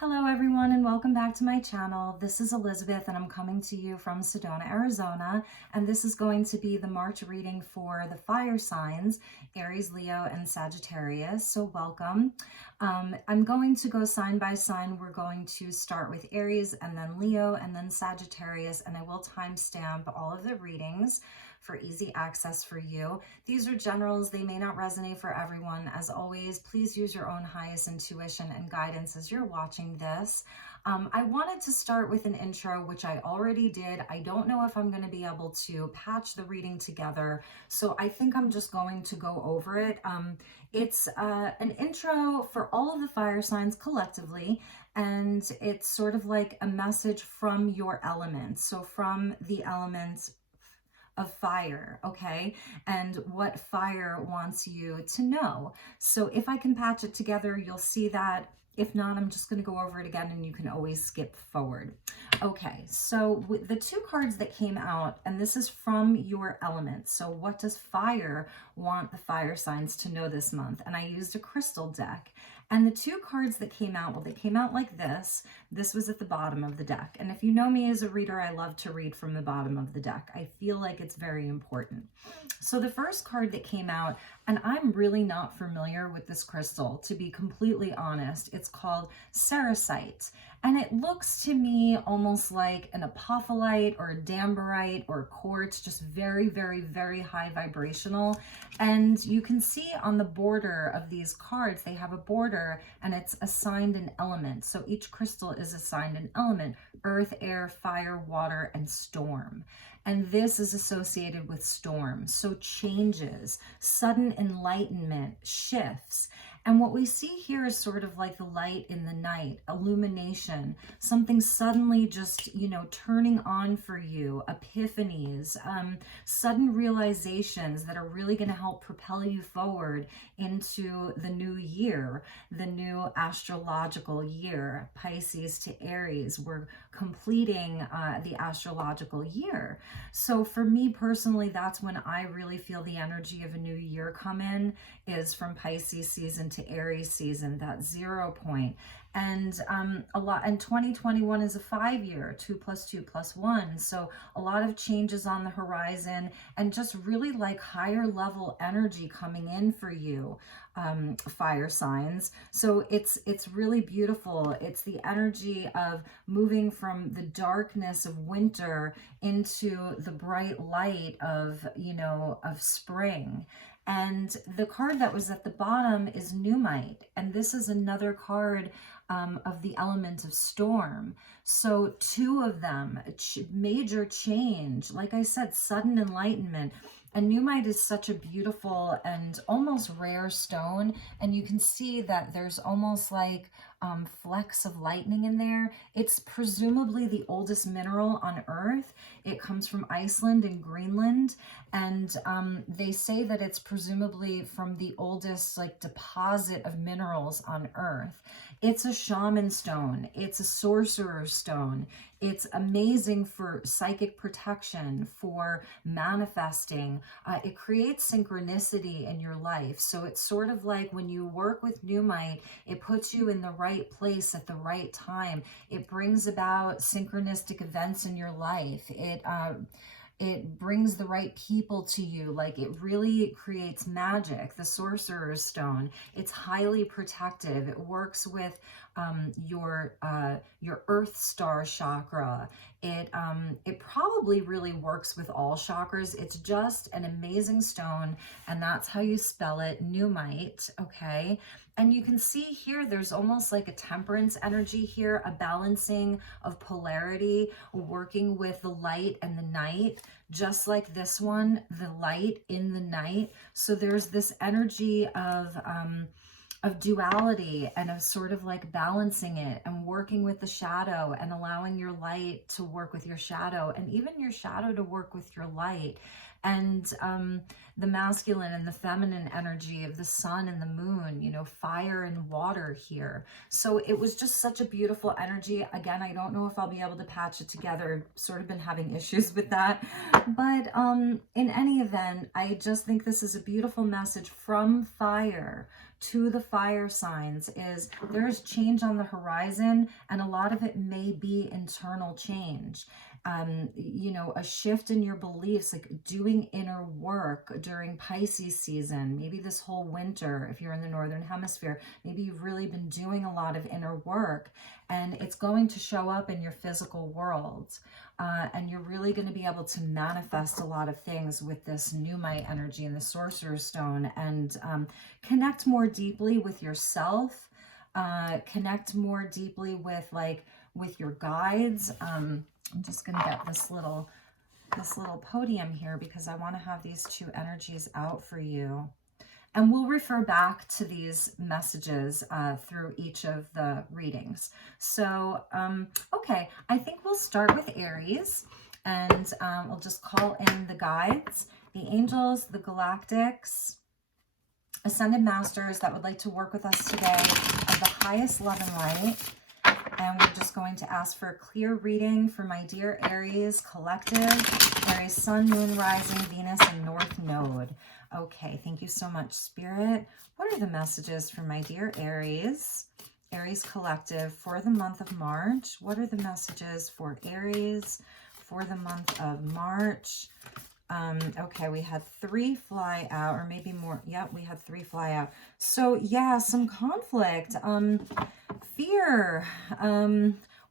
Hello everyone and welcome back to my channel. This is Elizabeth and I'm coming to you from Sedona, Arizona, and this is going to be the March reading for the fire signs, Aries, Leo, and Sagittarius. So welcome. I'm going to go sign by sign. We're going to start with Aries and then Leo and then Sagittarius, and I will timestamp all of the readings for easy access for you. These are generals. They may not resonate for everyone. As always, please use your own highest intuition and guidance as you're watching this. I wanted to start with an intro, which I already did. I don't know if I'm going to be able to patch the reading together, so I think I'm just going to go over it. It's an intro for all of the fire signs collectively, and it's sort of like a message from your elements. So from the elements of fire, okay, and what fire wants you to know. So if I can patch it together, you'll see that. If not, I'm just going to go over it again and you can always skip forward. Okay, so with the two cards that came out, and this is from your element. So what does fire want the fire signs to know this month? And I used a crystal deck. And the two cards that came out, well, they came out like this. This was at the bottom of the deck. And if you know me as a reader, I love to read from the bottom of the deck. I feel like it's very important. So the first card that came out, and I'm really not familiar with this crystal, to be completely honest, it's called Cerussite. And it looks to me almost like an apophyllite or a dambarite or a quartz, just very, very, very high vibrational. And you can see on the border of these cards, they have a border and it's assigned an element. So each crystal is assigned an element: earth, air, fire, water, and storm. And this is associated with storms. So changes, sudden enlightenment, shifts. And what we see here is sort of like the light in the night, illumination, something suddenly just, turning on for you, epiphanies, sudden realizations that are really going to help propel you forward into the new year, the new astrological year, Pisces to Aries. We're completing the astrological year. So for me personally, that's when I really feel the energy of a new year come in, is from Pisces season to Aries season, that 0 point. And 2021 is a 5-year, 2 + 2 + 1. So a lot of changes on the horizon and just really like higher level energy coming in for you, fire signs. So it's really beautiful. It's the energy of moving from the darkness of winter into the bright light of, of spring. And the card that was at the bottom is Numite. And this is another card of the element of storm. So two of them, major change. Like I said, sudden enlightenment. And Numite is such a beautiful and almost rare stone. And you can see that there's almost like flecks of lightning in there. It's presumably the oldest mineral on Earth. It comes from Iceland and Greenland. And they say that it's presumably from the oldest deposit of minerals on Earth. It's a shaman stone. It's a sorcerer's stone. It's amazing for psychic protection, for manifesting. It creates synchronicity in your life. So it's sort of like when you work with Numite, it puts you in the right place at the right time. It brings about synchronistic events in your life. It brings the right people to you. Like, it really creates magic. The Sorcerer's Stone, it's highly protective. It works with your Earth Star chakra. It probably really works with all chakras. It's just an amazing stone, and that's how you spell it, Numite, okay? And you can see here, there's almost like a temperance energy here, a balancing of polarity, working with the light and the night, just like this one, the light in the night. So there's this energy of duality and of sort of like balancing it and working with the shadow and allowing your light to work with your shadow and even your shadow to work with your light. And the masculine and the feminine energy of the sun and the moon, fire and water here. So it was just such a beautiful energy. Again, I don't know if I'll be able to patch it together. Sort of been having issues with that. But in any event, I just think this is a beautiful message from fire to the fire signs is there's change on the horizon, and a lot of it may be internal change. You know, a shift in your beliefs, like doing inner work during Pisces season, maybe this whole winter, if you're in the Northern Hemisphere, maybe you've really been doing a lot of inner work, and it's going to show up in your physical world. And you're really going to be able to manifest a lot of things with this Numite energy and the Sorcerer's Stone, and connect more deeply with yourself, connect more deeply with your guides. I'm just going to get this little podium here because I want to have these two energies out for you. And we'll refer back to these messages through each of the readings. So, okay, I think we'll start with Aries, and we'll just call in the guides, the angels, the galactics, ascended masters that would like to work with us today of the highest love and light. And we're just going to ask for a clear reading for my dear Aries collective, Aries sun, moon, rising, Venus, and north node. Okay, thank you so much, Spirit. What are the messages for my dear Aries, Aries collective for the month of March? What are the messages for Aries for the month of March? Okay, we had 3 fly out, or maybe more. Yep, we had 3 fly out. So yeah, some conflict, fear.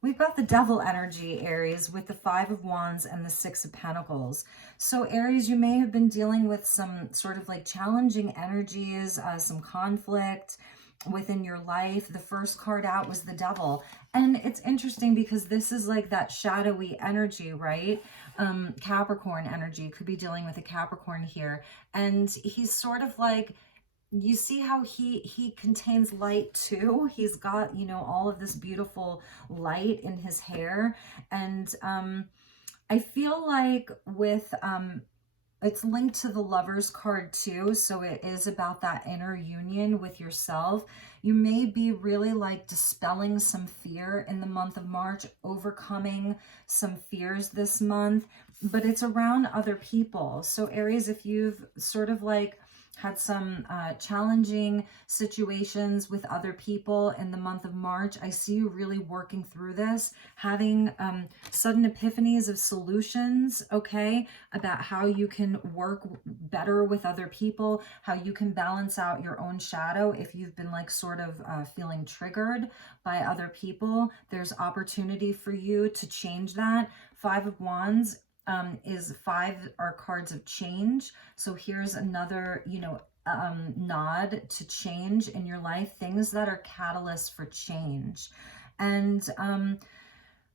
We've got the devil energy, Aries, with the 5 of Wands and the 6 of Pentacles. So Aries, you may have been dealing with some sort of like challenging energies, some conflict within your life. The first card out was the devil. And it's interesting because this is like that shadowy energy, right? Capricorn energy, could be dealing with a Capricorn here. And he's sort of like, you see how he contains light too. He's got, you know, all of this beautiful light in his hair. And I feel like with it's linked to the Lover's card too, so it is about that inner union with yourself. You may be really like dispelling some fear in the month of March, overcoming some fears this month, but it's around other people. So Aries, if you've sort of like had some challenging situations with other people in the month of March, I see you really working through this, having sudden epiphanies of solutions, okay, about how you can work better with other people, how you can balance out your own shadow. If you've been like sort of feeling triggered by other people, there's opportunity for you to change that. 5 of Wands is 5 are cards of change. So here's another, you know, nod to change in your life, things that are catalysts for change. And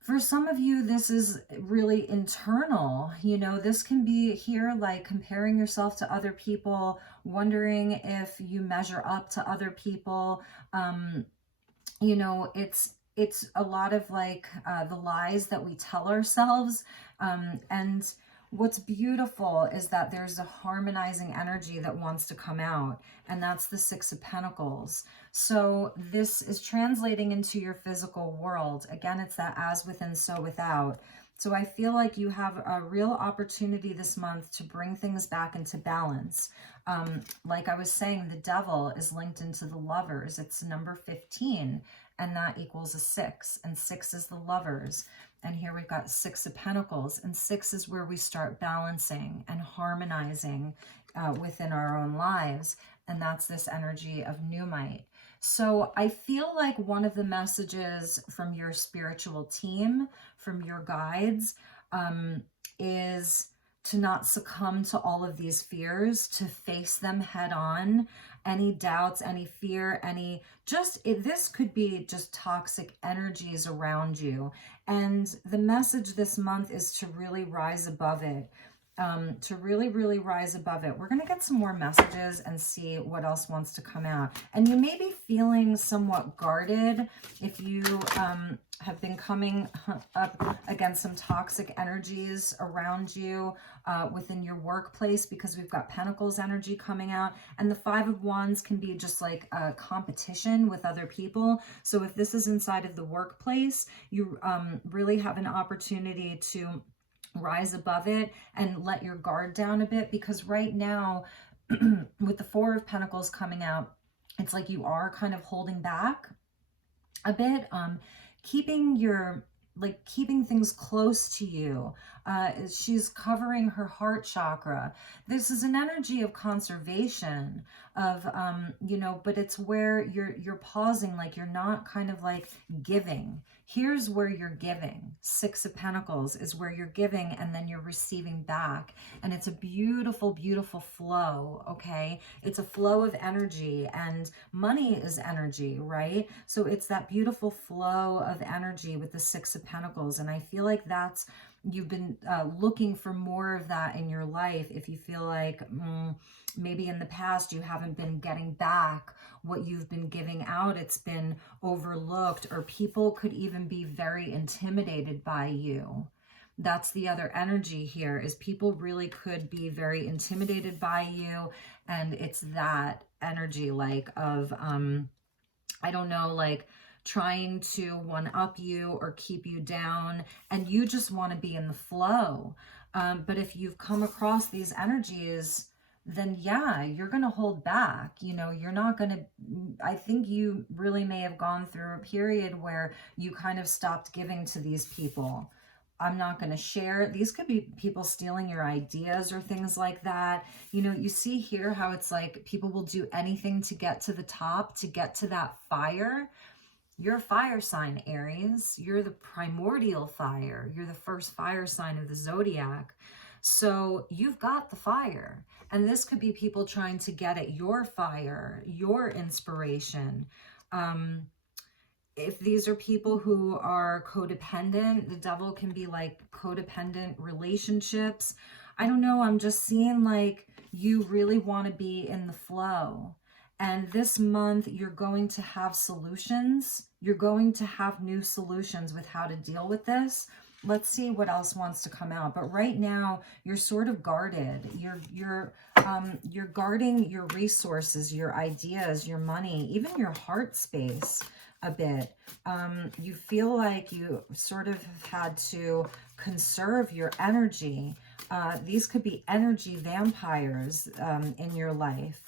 for some of you, this is really internal. You know, this can be here like comparing yourself to other people, wondering if you measure up to other people. You know, it's a lot of like the lies that we tell ourselves. And what's beautiful is that there's a harmonizing energy that wants to come out, and that's the 6 of Pentacles. So this is translating into your physical world. Again, it's that as within, so without. So I feel like you have a real opportunity this month to bring things back into balance. Like I was saying, the devil is linked into the Lovers. It's number 15, and that equals a 6, and 6 is the Lovers. And here we've got 6 of Pentacles, and 6 is where we start balancing and harmonizing within our own lives. And that's this energy of Numite. So I feel like one of the messages from your spiritual team, from your guides, is to not succumb to all of these fears, to face them head on. Any doubts, any fear, any this could be just toxic energies around you. And the message this month is to really rise above it. To really, really rise above it. We're going to get some more messages and see what else wants to come out. And you may be feeling somewhat guarded if you have been coming up against some toxic energies around you within your workplace, because we've got Pentacles energy coming out. And the 5 of Wands can be just like a competition with other people. So if this is inside of the workplace, you really have an opportunity to rise above it and let your guard down a bit, because right now with the 4 of Pentacles coming out, It's like you are kind of holding back a bit, keeping keeping things close to you. She's covering her heart chakra. This is an energy of conservation, of but it's where you're pausing, like you're not kind of like giving. Here's where you're giving. Six of Pentacles is where you're giving and then you're receiving back. And it's a beautiful, beautiful flow, okay? It's a flow of energy, and money is energy, right? So it's that beautiful flow of energy with the Six of Pentacles. And I feel like that's, you've been looking for more of that in your life. If you feel like maybe in the past you haven't been getting back what you've been giving out, it's been overlooked, or people could even be very intimidated by you. That's the other energy here, is people really could be very intimidated by you. And it's that energy like of, I don't know, like trying to one up you or keep you down, and you just want to be in the flow. But if you've come across these energies, then yeah, you're going to hold back. You're not going to, I think you really may have gone through a period where you kind of stopped giving to these people. I'm not going to share. These could be people stealing your ideas or things like that. You see here how it's like people will do anything to get to the top, to get to that fire. You're a fire sign, Aries. You're the primordial fire. You're the first fire sign of the zodiac. So you've got the fire. And this could be people trying to get at your fire, your inspiration. If these are people who are codependent, the devil can be like codependent relationships. I don't know. I'm just seeing like you really want to be in the flow. And this month, you're going to have solutions. You're going to have new solutions with how to deal with this. Let's see what else wants to come out. But right now, you're sort of guarded. You're guarding your resources, your ideas, your money, even your heart space a bit. You feel like you sort of have had to conserve your energy. These could be energy vampires in your life.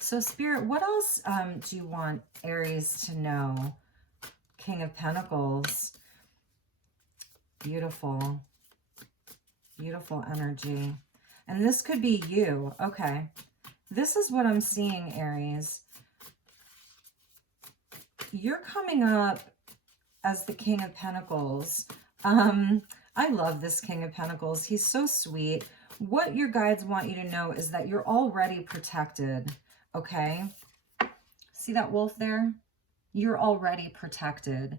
So Spirit, what else do you want Aries to know? King of Pentacles. Beautiful. Beautiful energy. And this could be you. Okay. This is what I'm seeing, Aries. You're coming up as the King of Pentacles. I love this King of Pentacles. He's so sweet. What your guides want you to know is that you're already protected. Okay. See that wolf there? You're already protected.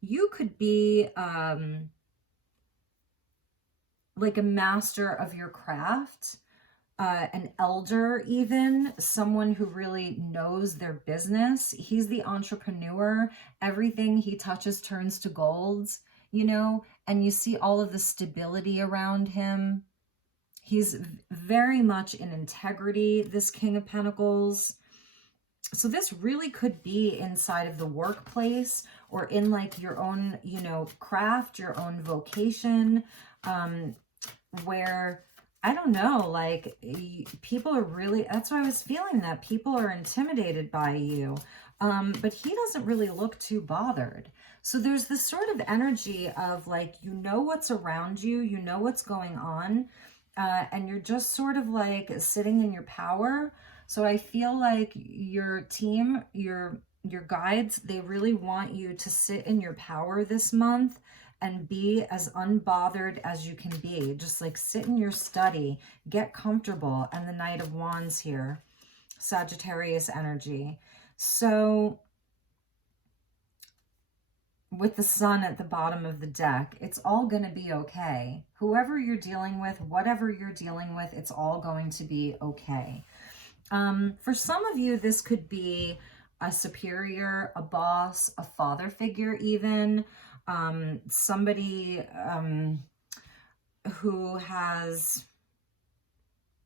You could be like a master of your craft, an elder even, someone who really knows their business. He's the entrepreneur. Everything he touches turns to gold, and you see all of the stability around him. He's very much in integrity, this King of Pentacles. So this really could be inside of the workplace or in like your own, craft, your own vocation, where, I don't know, like people are really, that's why I was feeling that people are intimidated by you. But he doesn't really look too bothered. So there's this sort of energy of like, what's around you, what's going on. And you're just sort of like sitting in your power. So I feel like your team, your guides, they really want you to sit in your power this month and be as unbothered as you can be. Just like sit in your study, get comfortable. And the Knight of Wands here, Sagittarius energy. So with the Sun at the bottom of the deck, it's all going to be okay. Whoever you're dealing with, whatever you're dealing with, it's all going to be okay. For some of you, this could be a superior, a boss, a father figure even, somebody who has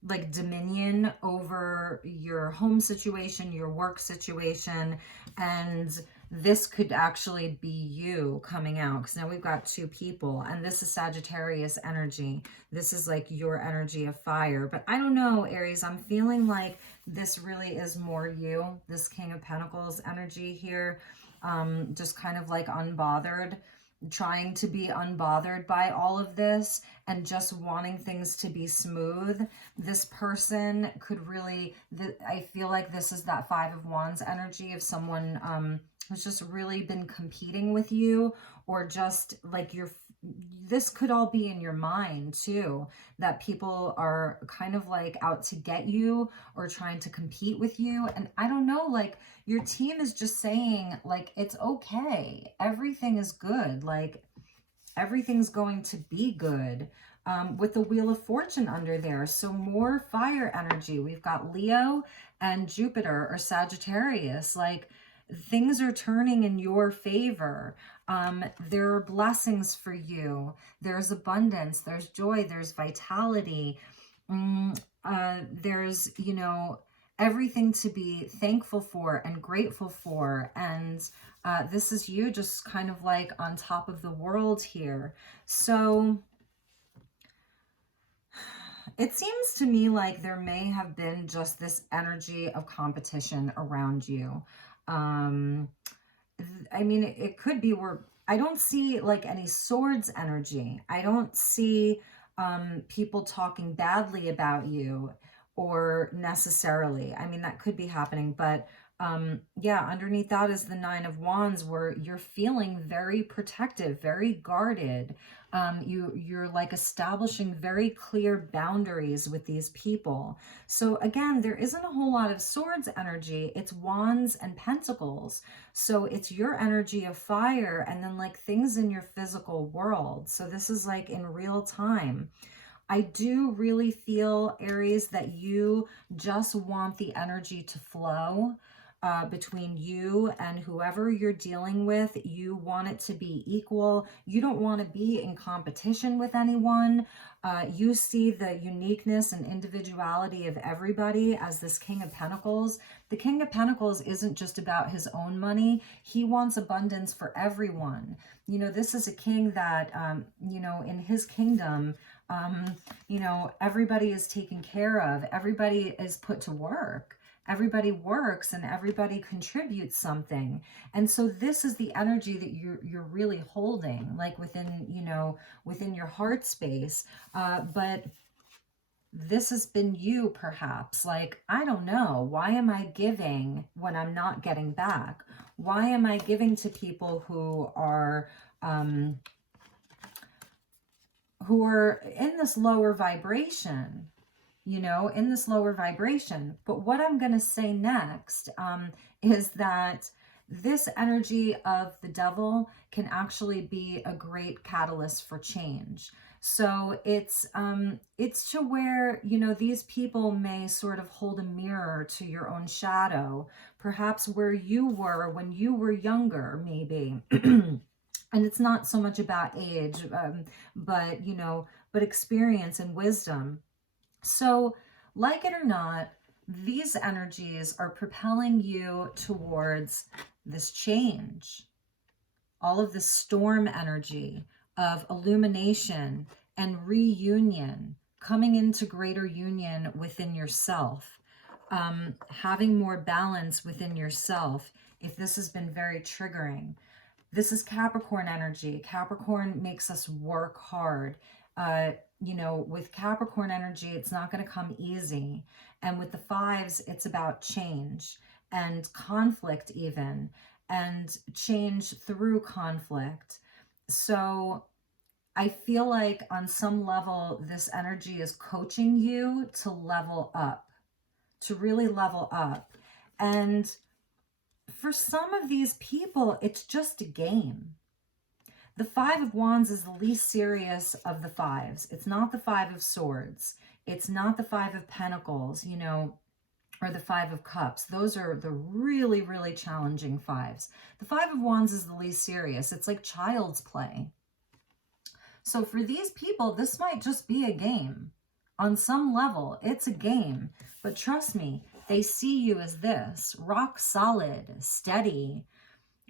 like dominion over your home situation, your work situation, and this could actually be you coming out, because now we've got two people, and this is Sagittarius energy. This is like your energy of fire. But I don't know, Aries, I'm feeling like this really is more you, this King of Pentacles energy here. Just kind of like unbothered, trying to be unbothered by all of this and just wanting things to be smooth. This person could really, I feel like this is that Five of Wands energy of someone who's just really been competing with you, or just like this could all be in your mind too, that people are kind of like out to get you or trying to compete with you. And I don't know, like your team is just saying like, it's okay. Everything is good. Like everything's going to be good. With the Wheel of Fortune under there. So more fire energy. We've got Leo and Jupiter or Sagittarius. Like things are turning in your favor. There are blessings for you. There's abundance, there's joy, there's vitality. There's, you know, everything to be thankful for and grateful for. And this is you just kind of like on top of the world here. So it seems to me like there may have been just this energy of competition around you. I mean, it could be where I don't see like any swords energy. I don't see people talking badly about you or necessarily. I mean, that could be happening, but yeah, underneath that is the Nine of Wands, where you're feeling very protective, very guarded. You're like establishing very clear boundaries with these people. So again, there isn't a whole lot of swords energy. It's wands and pentacles. So it's your energy of fire, and then like things in your physical world. So this is like in real time. I do really feel, Aries, that you just want the energy to flow between you and whoever you're dealing with. You want it to be equal. You don't want to be in competition with anyone. You see the uniqueness and individuality of everybody as this King of Pentacles. The King of Pentacles isn't just about his own money. He wants abundance for everyone. You know, this is a king that, you know, in his kingdom, you know, everybody is taken care of. Everybody is put to work. Everybody works and everybody contributes something. And so this is the energy that you're really holding, like within, you know, within your heart space. But this has been you perhaps, like, I don't know, why am I giving when I'm not getting back? Why am I giving to people who are in this lower vibration? You know, in this lower vibration. But what I'm going to say next is that this energy of the devil can actually be a great catalyst for change. So it's to where, you know, these people may sort of hold a mirror to your own shadow, perhaps where you were when you were younger, maybe. And it's not so much about age, but, you know, but experience and wisdom. So, like it or not, these energies are propelling you towards this change. All of this storm energy of illumination and reunion, coming into greater union within yourself, having more balance within yourself, if this has been very triggering. This is Capricorn energy. Capricorn makes us work hard. You know, with Capricorn energy, it's not going to come easy. And with the fives, it's about change and conflict even, and change through conflict. So I feel like on some level, this energy is coaching you to level up, to really level up. And for some of these people, it's just a game. The Five of Wands is the least serious of the fives. It's not the Five of Swords. It's not the Five of Pentacles, you know, or the Five of Cups. Those are the really, really challenging fives. The Five of Wands is the least serious. It's like child's play. So for these people, this might just be a game. On some level, it's a game. But trust me, they see you as this, rock solid, steady,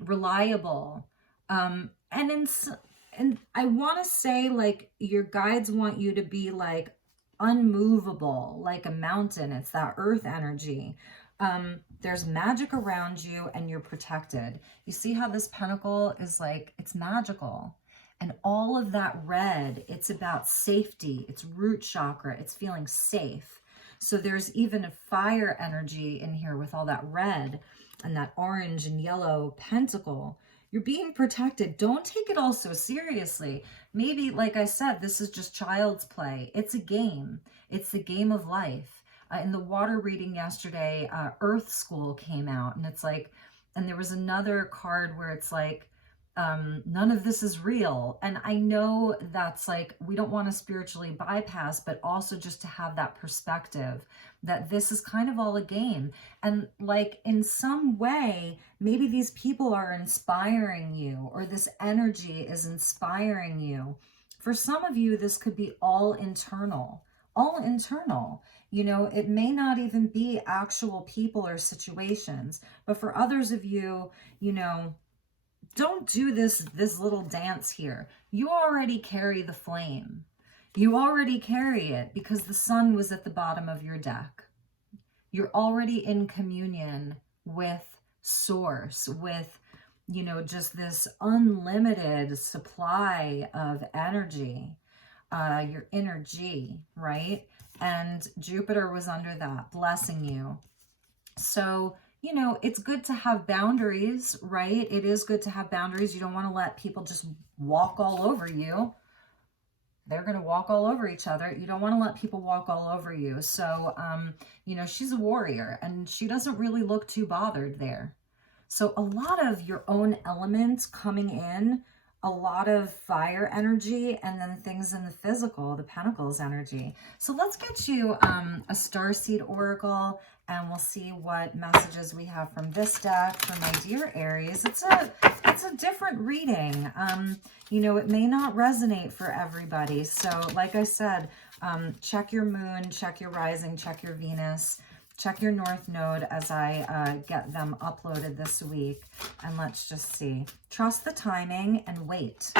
reliable. And I want to say, like, your guides want you to be like unmovable, like a mountain. It's that earth energy. There's magic around you and you're protected. You see how this pentacle is like, it's magical. And all of that red, it's about safety. It's root chakra. It's feeling safe. So there's even a fire energy in here with all that red and that orange and yellow pentacle. You're being protected. Don't take it all so seriously. Maybe, like I said, this is just child's play. It's a game. It's the game of life. In the water reading yesterday, Earth School came out, and it's like, and there was another card where it's like, none of this is real. And I know that's like, we don't want to spiritually bypass, but also just to have that perspective that this is kind of all a game. And like, in some way, maybe these people are inspiring you, or this energy is inspiring you. For some of you, this could be all internal. You know, it may not even be actual people or situations, but for others of you, you know, don't do this little dance here. You already carry the flame. You already carry it because the sun was at the bottom of your deck. You're already in communion with source, with, you know, just this unlimited supply of energy, your energy, right? And Jupiter was under that, blessing you. So, you know, it's good to have boundaries, right? It is good to have boundaries. You don't want to let people just walk all over you. They're going to walk all over each other. You don't want to let people walk all over you. So, you know, she's a warrior and she doesn't really look too bothered there. So a lot of your own elements coming in, a lot of fire energy, and then things in the physical, the Pentacles energy. So let's get you a starseed oracle, and we'll see what messages we have from this deck for my dear Aries. It's a different reading. You know, it may not resonate for everybody. So like I said, check your moon, check your rising, check your Venus, check your North Node as I get them uploaded this week. And let's just see. Trust the timing and wait.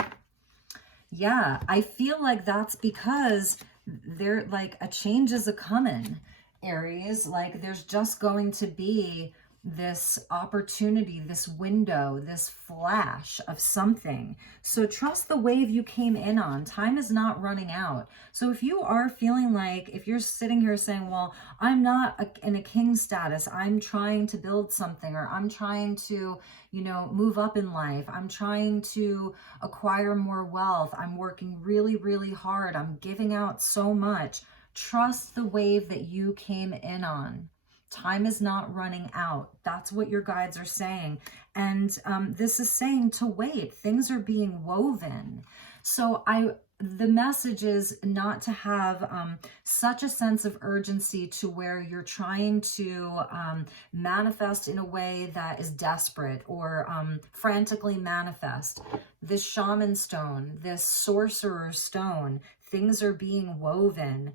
Yeah, I feel like that's because there, like, a change is a-coming, Aries. Like, there's just going to be this opportunity, this window, this flash of something. So trust the wave you came in on. Time is not running out. So if you are feeling like, if you're sitting here saying, well, I'm not in a king status, I'm trying to build something, or I'm trying to, you know, move up in life, I'm trying to acquire more wealth, I'm working really, really hard, I'm giving out so much. Trust the wave that you came in on. Time is not running out. That's what your guides are saying. And this is saying to wait. Things are being woven. So the message is not to have such a sense of urgency to where you're trying to manifest in a way that is desperate, or frantically manifest. This shaman stone, this sorcerer stone, things are being woven.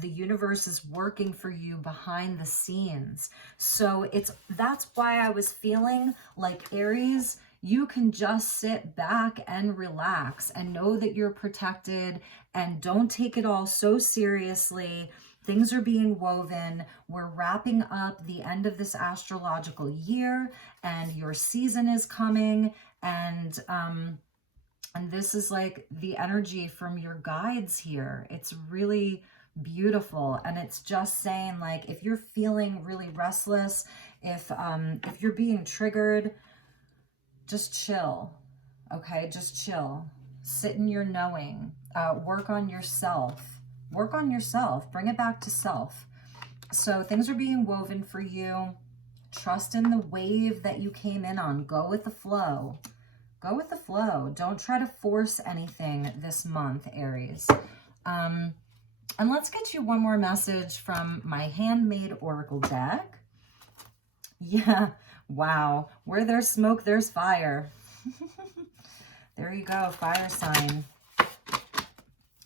The universe is working for you behind the scenes. So that's why I was feeling like, Aries, you can just sit back and relax and know that you're protected, and don't take it all so seriously. Things are being woven. We're wrapping up the end of this astrological year, and your season is coming. And this is like the energy from your guides here. It's really beautiful. And it's just saying, like, if you're feeling really restless, if you're being triggered, just chill. Okay, just chill. Sit in your knowing. Work on yourself. Work on yourself. Bring it back to self. So things are being woven for you. Trust in the wave that you came in on. Go with the flow. Go with the flow. Don't try to force anything this month, Aries. And let's get you one more message from my handmade oracle deck. Yeah, wow. Where there's smoke, there's fire. There you go, fire sign.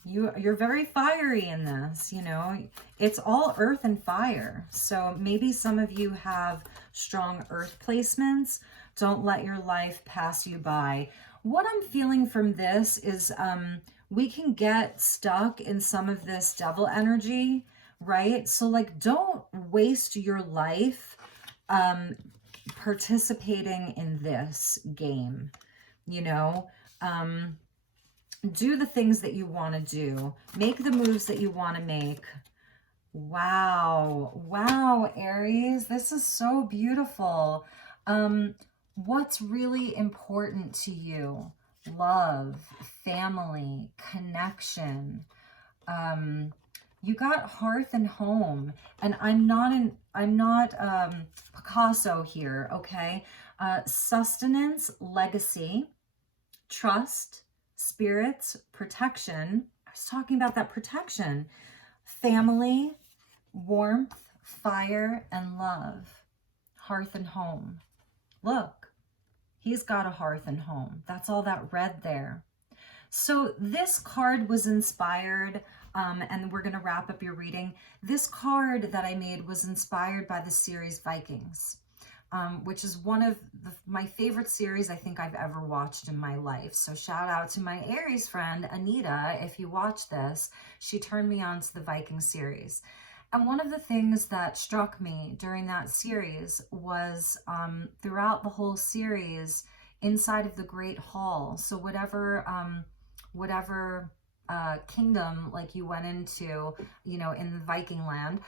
You're very fiery in this, you know. It's all earth and fire. So maybe some of you have strong earth placements. Don't let your life pass you by. What I'm feeling from this is we can get stuck in some of this devil energy, right? So like, don't waste your life participating in this game, you know? Do the things that you want to do. Make the moves that you want to make. Wow. Wow, Aries. This is so beautiful. What's really important to you? Love, family, connection. You got hearth and home. And I'm not Picasso here, okay? Sustenance, legacy, trust, spirits, protection. I was talking about that protection. Family, warmth, fire, and love. Hearth and home. Look, he's got a hearth and home. That's all that red there. So this card was inspired, and we're going to wrap up your reading. This card that I made was inspired by the series Vikings, which is one of my favorite series I think I've ever watched in my life. So shout out to my Aries friend, Anita. If you watch this, she turned me on to the Viking series. And one of the things that struck me during that series was throughout the whole series, inside of the Great Hall. So whatever kingdom like you went into, you know, in the Viking land,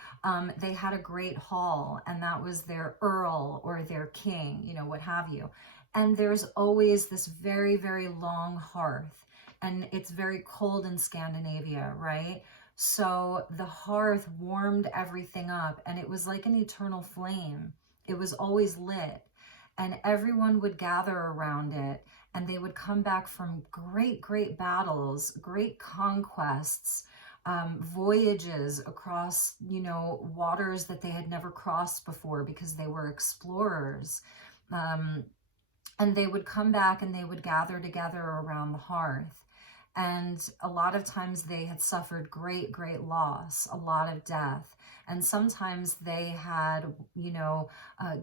they had a great hall, and that was their earl or their king, you know, what have you. And there's always this very, very long hearth, and it's very cold in Scandinavia, right? So the hearth warmed everything up, and it was like an eternal flame. It was always lit, and everyone would gather around it, and they would come back from great, great battles, great conquests, voyages across, you know, waters that they had never crossed before because they were explorers. And they would come back and they would gather together around the hearth. And a lot of times they had suffered great, great loss, a lot of death. And sometimes they had, you know,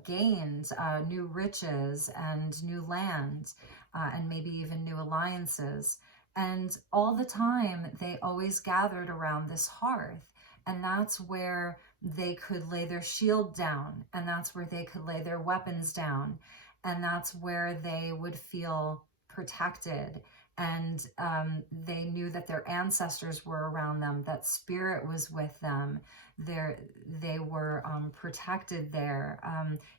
gained new riches and new land, and maybe even new alliances. And all the time, they always gathered around this hearth. And that's where they could lay their shield down. And that's where they could lay their weapons down. And that's where they would feel protected. And they knew that their ancestors were around them, that spirit was with them. They were protected there.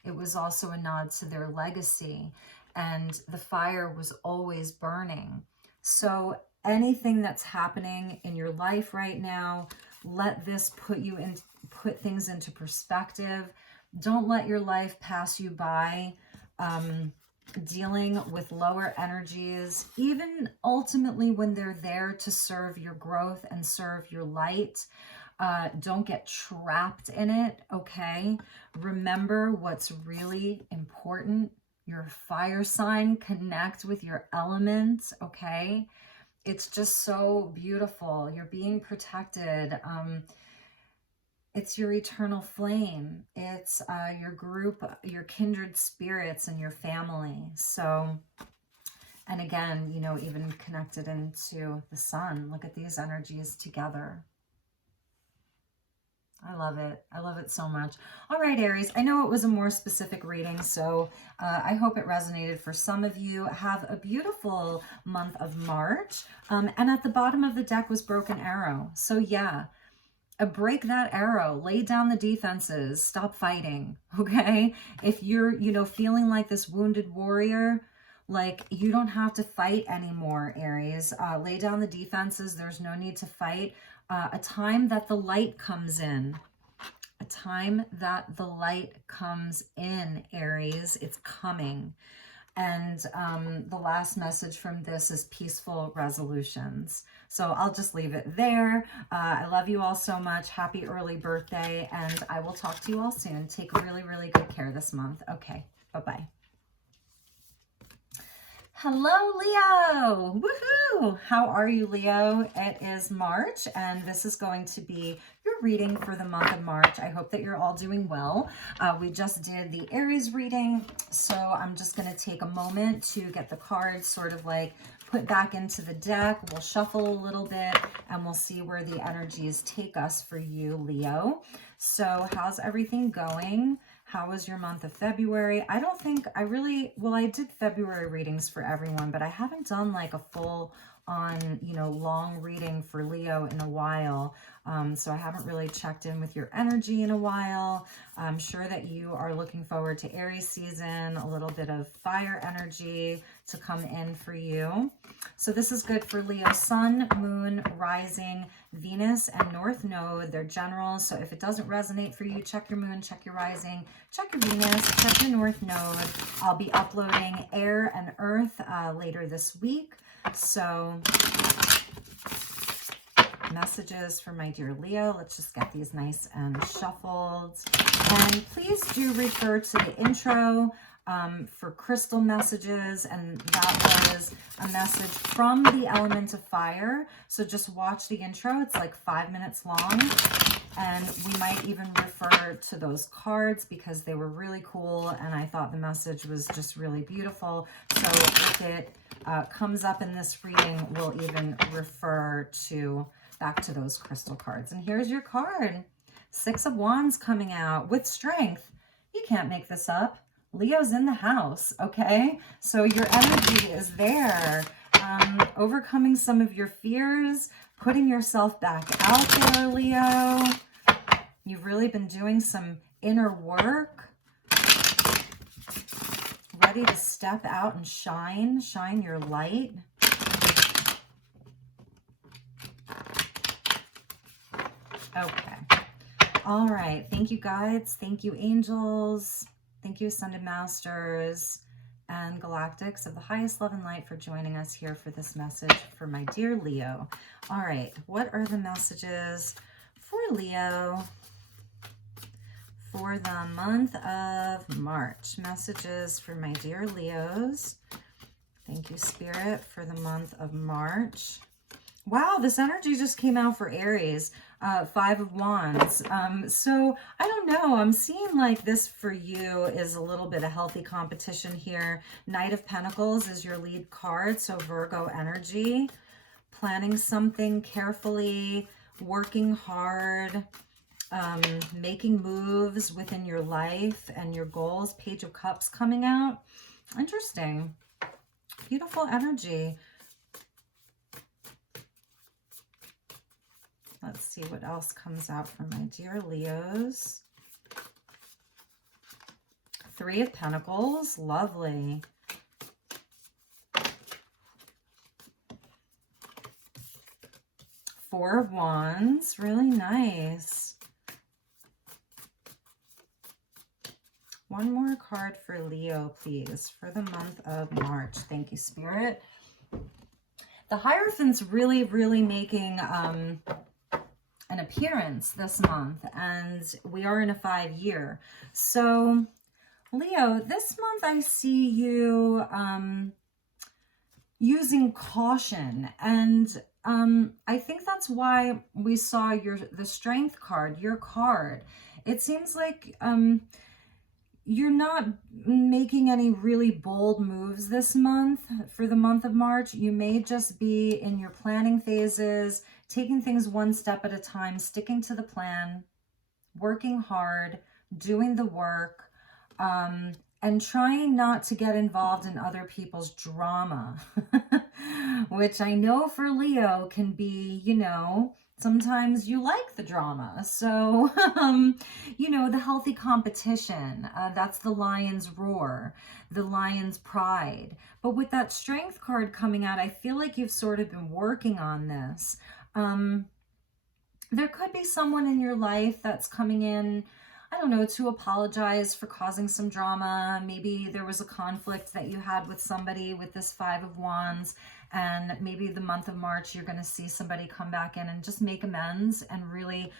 It was also a nod to their legacy, and the fire was always burning. So anything that's happening in your life right now, let this put things into perspective. Don't let your life pass you by. Dealing with lower energies, even ultimately when they're there to serve your growth and serve your light. Don't get trapped in it, okay? Remember what's really important. Your fire sign, connect with your element, okay? It's just so beautiful. You're being protected. It's your eternal flame. It's your group, your kindred spirits and your family. So, and again, you know, even connected into the sun. Look at these energies together. I love it. I love it so much. All right, Aries, I know it was a more specific reading, so I hope it resonated for some of you. Have a beautiful month of March. And at the bottom of the deck was Broken Arrow. So yeah, break that arrow, lay down the defenses, stop fighting, okay? If you're, you know, feeling like this wounded warrior, like you don't have to fight anymore, Aries. Lay down the defenses. There's no need to fight. A time that the light comes in. A time that the light comes in, Aries. It's coming. And the last message from this is peaceful resolutions. So I'll just leave it there. I love you all so much. Happy early birthday. And I will talk to you all soon. Take really, really good care this month. Okay. Bye-bye. Hello, Leo! Woohoo! How are you, Leo? It is March, and this is going to be your reading for the month of March. I hope that you're all doing well. We just did the Aries reading, so I'm just going to take a moment to get the cards sort of like put back into the deck. We'll shuffle a little bit, and we'll see where the energies take us for you, Leo. So how's everything going? How was your month of February? I don't think I really, well, I did February readings for everyone, but I haven't done like a full on, long reading for Leo in a while. So I haven't really checked in with your energy in a while. I'm sure that you are looking forward to Aries season, a little bit of fire energy to come in for you. So this is good for Leo, Sun, Moon, Rising, Venus, and North Node. They're general. So if it doesn't resonate for you, check your Moon, check your Rising, check your Venus, check your North Node. I'll be uploading Air and Earth later this week. So messages for my dear Leo. Let's just get these nice and shuffled. And please do refer to the intro for crystal messages, and that was a message from the element of fire. So just watch the intro. It's like 5 minutes long, and we might even refer to those cards because they were really cool, and I thought the message was just really beautiful. So if it comes up in this reading, we'll even refer back to those crystal cards. And here's your card. 6 of Wands coming out with strength. You can't make this up. Leo's in the house, okay? So your energy is there. Overcoming some of your fears, putting yourself back out there, Leo. You've really been doing some inner work. Ready to step out and shine your light. Okay. All right. Thank you, guides. Thank you, angels. Thank you, Ascended Masters and Galactics of the highest love and light, for joining us here for this message for my dear Leo. All right. What are the messages for Leo for the month of March? Messages for my dear Leos. Thank you, Spirit, for the month of March. Wow, this energy just came out for Aries. 5 of Wands. So I don't know. I'm seeing like this for you is a little bit of healthy competition here. Knight of Pentacles is your lead card. So Virgo energy. Planning something carefully, working hard, making moves within your life and your goals. Page of Cups coming out. Interesting. Beautiful energy. Let's see what else comes out for my dear Leos. 3 of Pentacles. Lovely. 4 of Wands. Really nice. One more card for Leo, please, for the month of March. Thank you, Spirit. The Hierophant's really, really making an appearance this month, and we are in a 5-year. So Leo, this month I see you using caution, and I think that's why we saw the Strength card, your card. It seems like you're not making any really bold moves this month for the month of March. You may just be in your planning phases, taking things one step at a time, sticking to the plan, working hard, doing the work, and trying not to get involved in other people's drama, which I know for Leo can be, sometimes you like the drama. So, the healthy competition, that's the lion's roar, the lion's pride. But with that Strength card coming out, I feel like you've sort of been working on this. There could be someone in your life that's coming in I don't know, to apologize for causing some drama. Maybe there was a conflict that you had with somebody with this Five of Wands, and maybe the month of March, you're going to see somebody come back in and just make amends and really,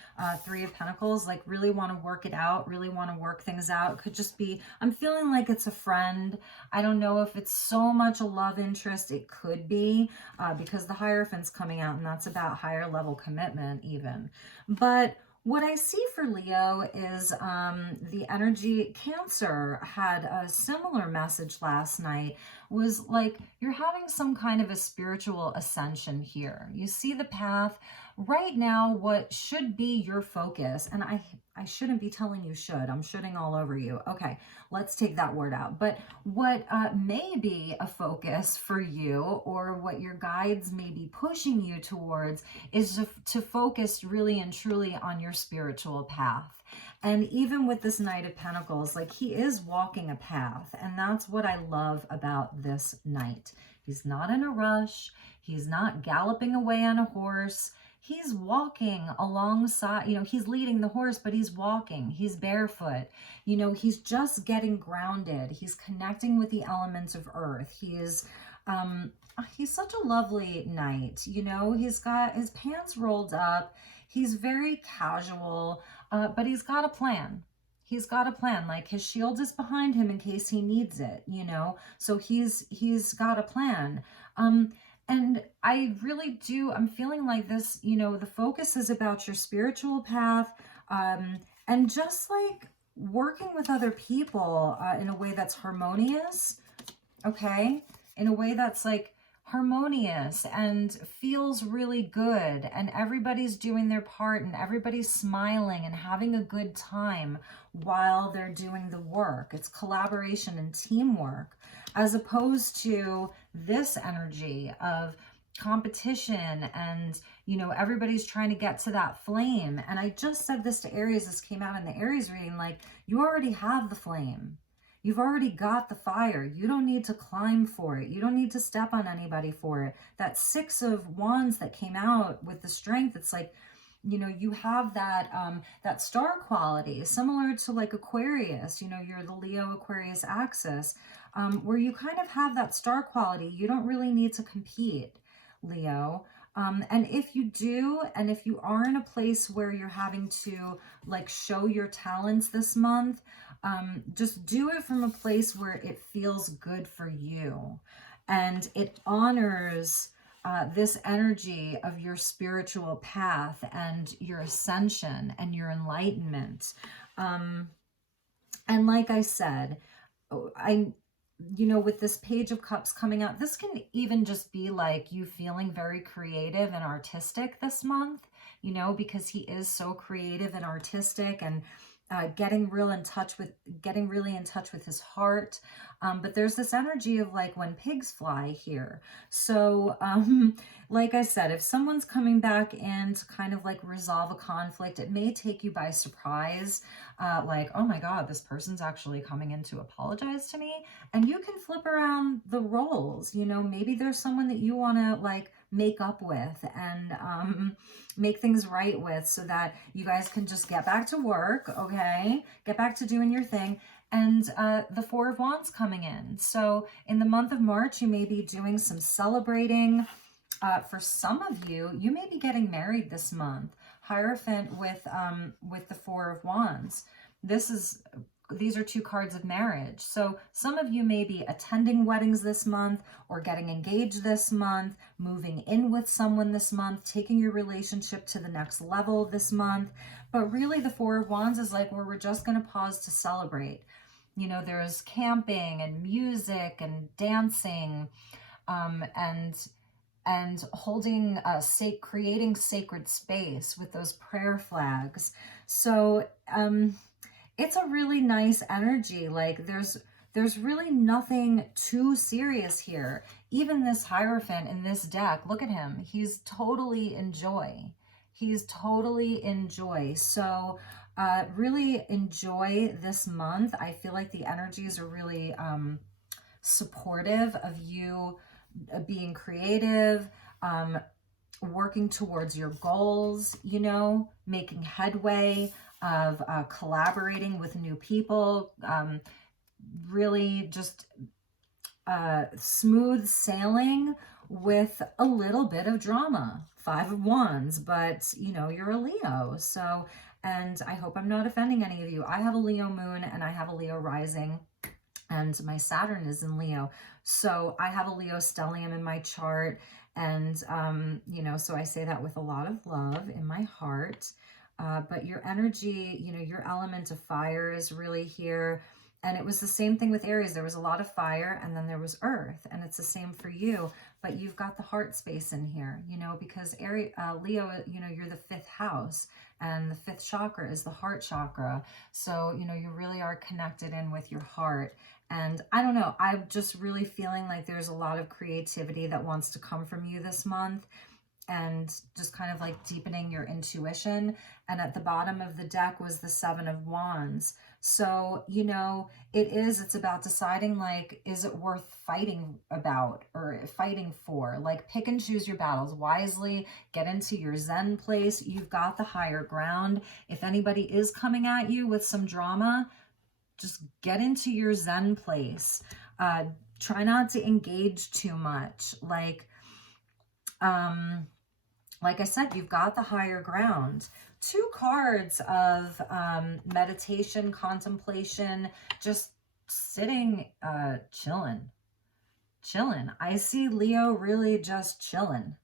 Three of Pentacles, like really want to work it out, really want to work things out. Could just be, I'm feeling like it's a friend. I don't know if it's so much a love interest. It could be, because the Hierophant's coming out, and that's about higher level commitment even. But what I see for Leo is the energy. Cancer had a similar message last night, was like you're having some kind of a spiritual ascension here. You see the path right now, what should be your focus, and I shouldn't be telling you should. I'm shoulding all over you. Okay, let's take that word out. But what may be a focus for you, or what your guides may be pushing you towards, is to focus really and truly on your spiritual path. And even with this Knight of Pentacles, like he is walking a path. And that's what I love about this Knight. He's not in a rush. He's not galloping away on a horse. He's walking alongside, he's leading the horse, but he's walking. He's barefoot. He's just getting grounded. He's connecting with the elements of earth. He's such a lovely knight. He's got his pants rolled up. He's very casual, but he's got a plan. He's got a plan. Like his shield is behind him in case he needs it, so he's got a plan. And I really do, I'm feeling like this, the focus is about your spiritual path, and just like working with other people in a way that's harmonious, okay? In a way that's like harmonious and feels really good, and everybody's doing their part, and everybody's smiling and having a good time while they're doing the work. It's collaboration and teamwork, as opposed to this energy of competition and everybody's trying to get to that flame. And I just said this to Aries, this came out in the Aries reading, like you already have the flame. You've already got the fire. You don't need to climb for it. You don't need to step on anybody for it. That Six of Wands that came out with the strength, it's like, you have that that star quality, similar to like Aquarius. You're the Leo Aquarius axis, where you kind of have that star quality. You don't really need to compete, Leo. And if you do, and if you are in a place where you're having to like show your talents this month, just do it from a place where it feels good for you, and it honors this energy of your spiritual path and your ascension and your enlightenment. And like I said, with this Page of Cups coming out, this can even just be like you feeling very creative and artistic this month, because he is so creative and artistic, and getting really in touch with his heart. But there's this energy of like when pigs fly here. So like I said, if someone's coming back in to kind of like resolve a conflict, it may take you by surprise. Like, oh my God, this person's actually coming in to apologize to me. And you can flip around the roles. Maybe there's someone that you want to like make up with and make things right with, so that you guys can just get back to work, okay? Get back to doing your thing. And the Four of Wands coming in. So in the month of March, you may be doing some celebrating. For some of you, you may be getting married this month. Hierophant with the Four of Wands. These are two cards of marriage. So some of you may be attending weddings this month, or getting engaged this month, moving in with someone this month, taking your relationship to the next level this month. But really the Four of Wands is like where we're just going to pause to celebrate. There's camping and music and dancing, and holding creating sacred space with those prayer flags. So it's a really nice energy. Like there's really nothing too serious here. Even this Hierophant in this deck, look at him. He's totally in joy. He's totally in joy. So really enjoy this month. I feel like the energies are really supportive of you being creative, working towards your goals, making headway. of collaborating with new people, really just smooth sailing with a little bit of drama. 5 of Wands, but you know, you're a Leo. So, and I hope I'm not offending any of you. I have a Leo moon and I have a Leo rising, and my Saturn is in Leo. So I have a Leo stellium in my chart. And, you know, so I say that with a lot of love in my heart. But your energy, you know, your element of fire is really here. And it was the same thing with Aries. There was a lot of fire and then there was earth. And it's the same for you. But you've got the heart space in here, you know, because Leo, you know, you're the 5th house. And the 5th chakra is the heart chakra. So, you know, you really are connected in with your heart. And I don't know, I'm just really feeling like there's a lot of creativity that wants to come from you this month, and just kind of like deepening your intuition. And at the bottom of the deck was the 7 of Wands. So, you know, it's about deciding, like, is it worth fighting about or fighting for? Like, pick and choose your battles wisely, get into your Zen place. You've got the higher ground. If anybody is coming at you with some drama, just get into your Zen place. Try not to engage too much. Like I said, you've got the higher ground. 2 cards of meditation, contemplation, just sitting, chilling. I see Leo really just chilling.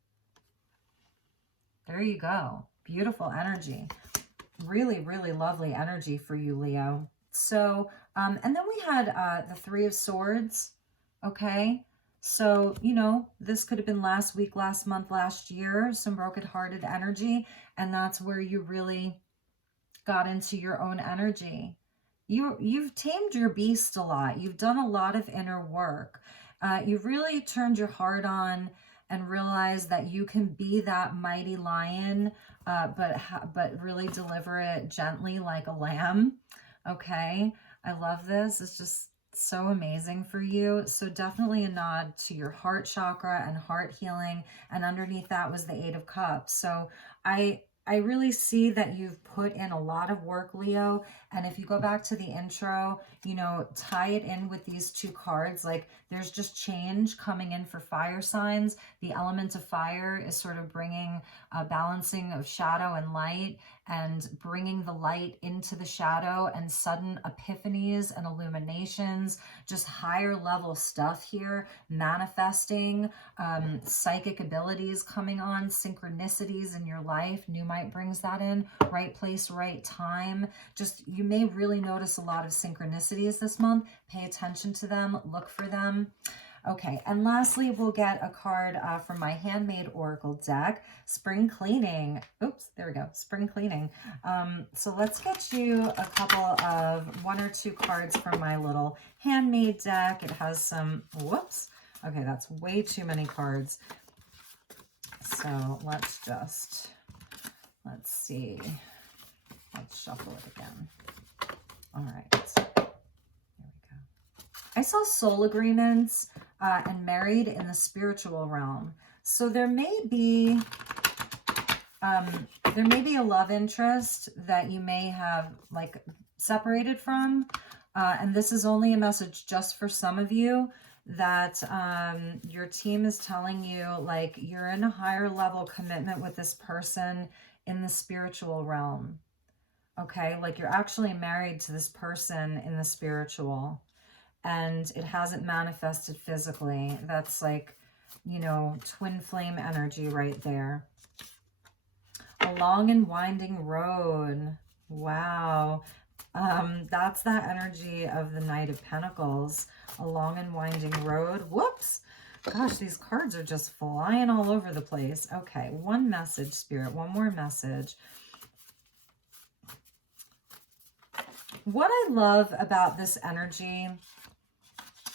There you go. Beautiful energy. Really, really lovely energy for you, Leo. So, and then we had the 3 of Swords, okay? So, you know, this could have been last week, last month, last year, some broken-hearted energy, and that's where you really got into your own energy. You've tamed your beast a lot. You've done a lot of inner work. You've really turned your heart on and realized that you can be that mighty lion, but really deliver it gently like a lamb. Okay, I love this. It's just so amazing for you. So definitely a nod to your heart chakra and heart healing. And underneath that was the 8 of Cups. So I really see that you've put in a lot of work, Leo. And if you go back to the intro, you know, tie it in with these 2 cards. Like, there's just change coming in for fire signs. The element of fire is sort of bringing a balancing of shadow and light, and bringing the light into the shadow, and sudden epiphanies and illuminations, just higher level stuff here, manifesting, psychic abilities coming on, synchronicities in your life. Numite brings that in, right place, right time. Just, you may really notice a lot of synchronicities this month. Pay attention to them, look for them. Okay, and lastly, we'll get a card from my handmade oracle deck, spring cleaning. Oops, there we go, spring cleaning. So let's get you a couple of 1 or 2 cards from my little handmade deck. It has some, whoops, okay, that's way too many cards. So let's see, let's shuffle it again. All right, there we go. I saw soul agreements and married in the spiritual realm. So there may be a love interest that you may have like separated from. And this is only a message just for some of you, that your team is telling you, like, you're in a higher level commitment with this person in the spiritual realm. Okay, like you're actually married to this person in the spiritual, and it hasn't manifested physically. That's like, you know, twin flame energy right there. A long and winding road. Wow. That's that energy of the Knight of Pentacles. A long and winding road. Whoops. Gosh, these cards are just flying all over the place. Okay, one message, Spirit. One more message. What I love about this energy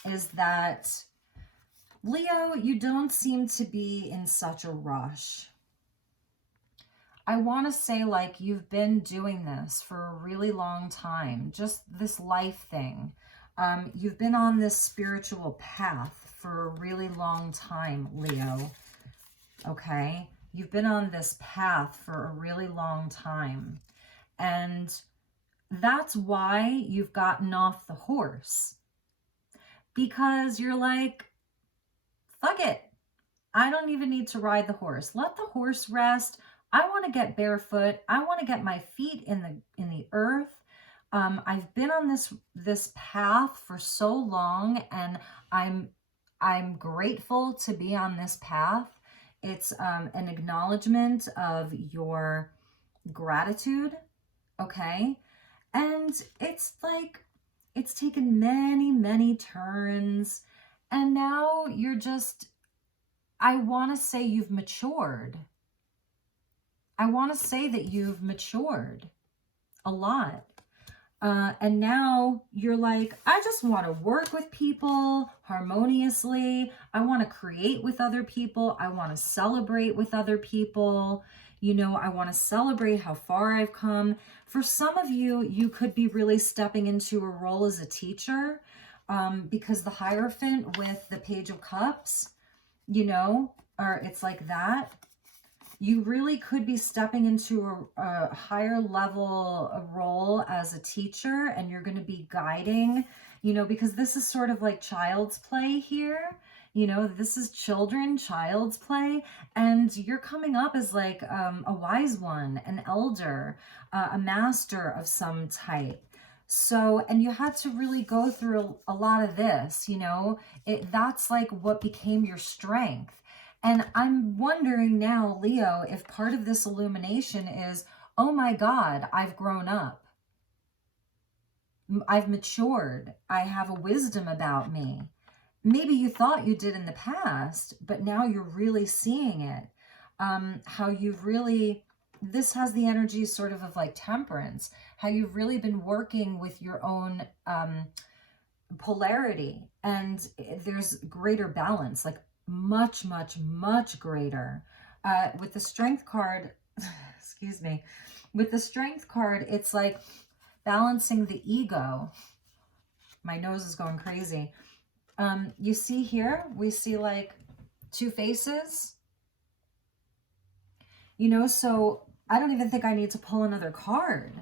is that, Leo, you don't seem to be in such a rush. I want to say, like, you've been doing this for a really long time, just this life thing. You've been on this spiritual path for a really long time, Leo. Okay? You've been on this path for a really long time. And that's why you've gotten off the horse, because you're like, fuck it. I don't even need to ride the horse. Let the horse rest. I want to get barefoot. I want to get my feet in the earth. I've been on this path for so long, and I'm grateful to be on this path. It's an acknowledgement of your gratitude, okay? And it's like, it's taken many, many turns, and now you're just, I want to say you've matured. I want to say that you've matured a lot. And now you're like, I just want to work with people harmoniously. I want to create with other people. I want to celebrate with other people. You know, I want to celebrate how far I've come. For some of you, you could be really stepping into a role as a teacher, because the Hierophant with the Page of Cups, you know, or it's like that. You really could be stepping into a higher level role as a teacher, and you're going to be guiding, you know, because this is sort of like child's play here. You know, this is child's play, and you're coming up as like a wise one, an elder, a master of some type. So, and you had to really go through a lot of this, you know, that's like what became your strength. And I'm wondering now, Leo, if part of this illumination is, oh my God, I've grown up. I've matured. I have a wisdom about me. Maybe you thought you did in the past, but now you're really seeing it. How you've really, this has the energy sort of like temperance, how you've really been working with your own polarity, and there's greater balance, like much, much, much greater. With the Strength card, excuse me, with the Strength card, it's like balancing the ego. My nose is going crazy. You see here, we see like two faces, you know, so I don't even think I need to pull another card.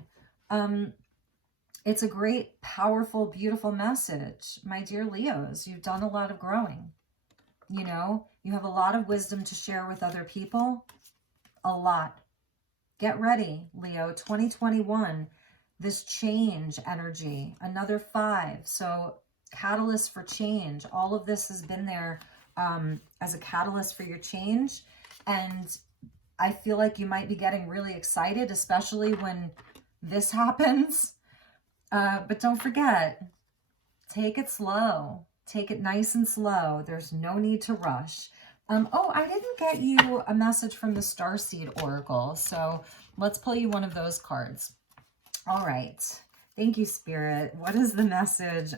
It's a great, powerful, beautiful message. My dear Leos, you've done a lot of growing. You know, you have a lot of wisdom to share with other people. A lot. Get ready, Leo. 2021, this change energy, another 5. So catalyst for change. All of this has been there as a catalyst for your change. And I feel like you might be getting really excited, especially when this happens. But don't forget, take it slow. Take it nice and slow. There's no need to rush. Oh, I didn't get you a message from the Starseed Oracle, so let's pull you one of those cards. All right. Thank you, Spirit. What is the message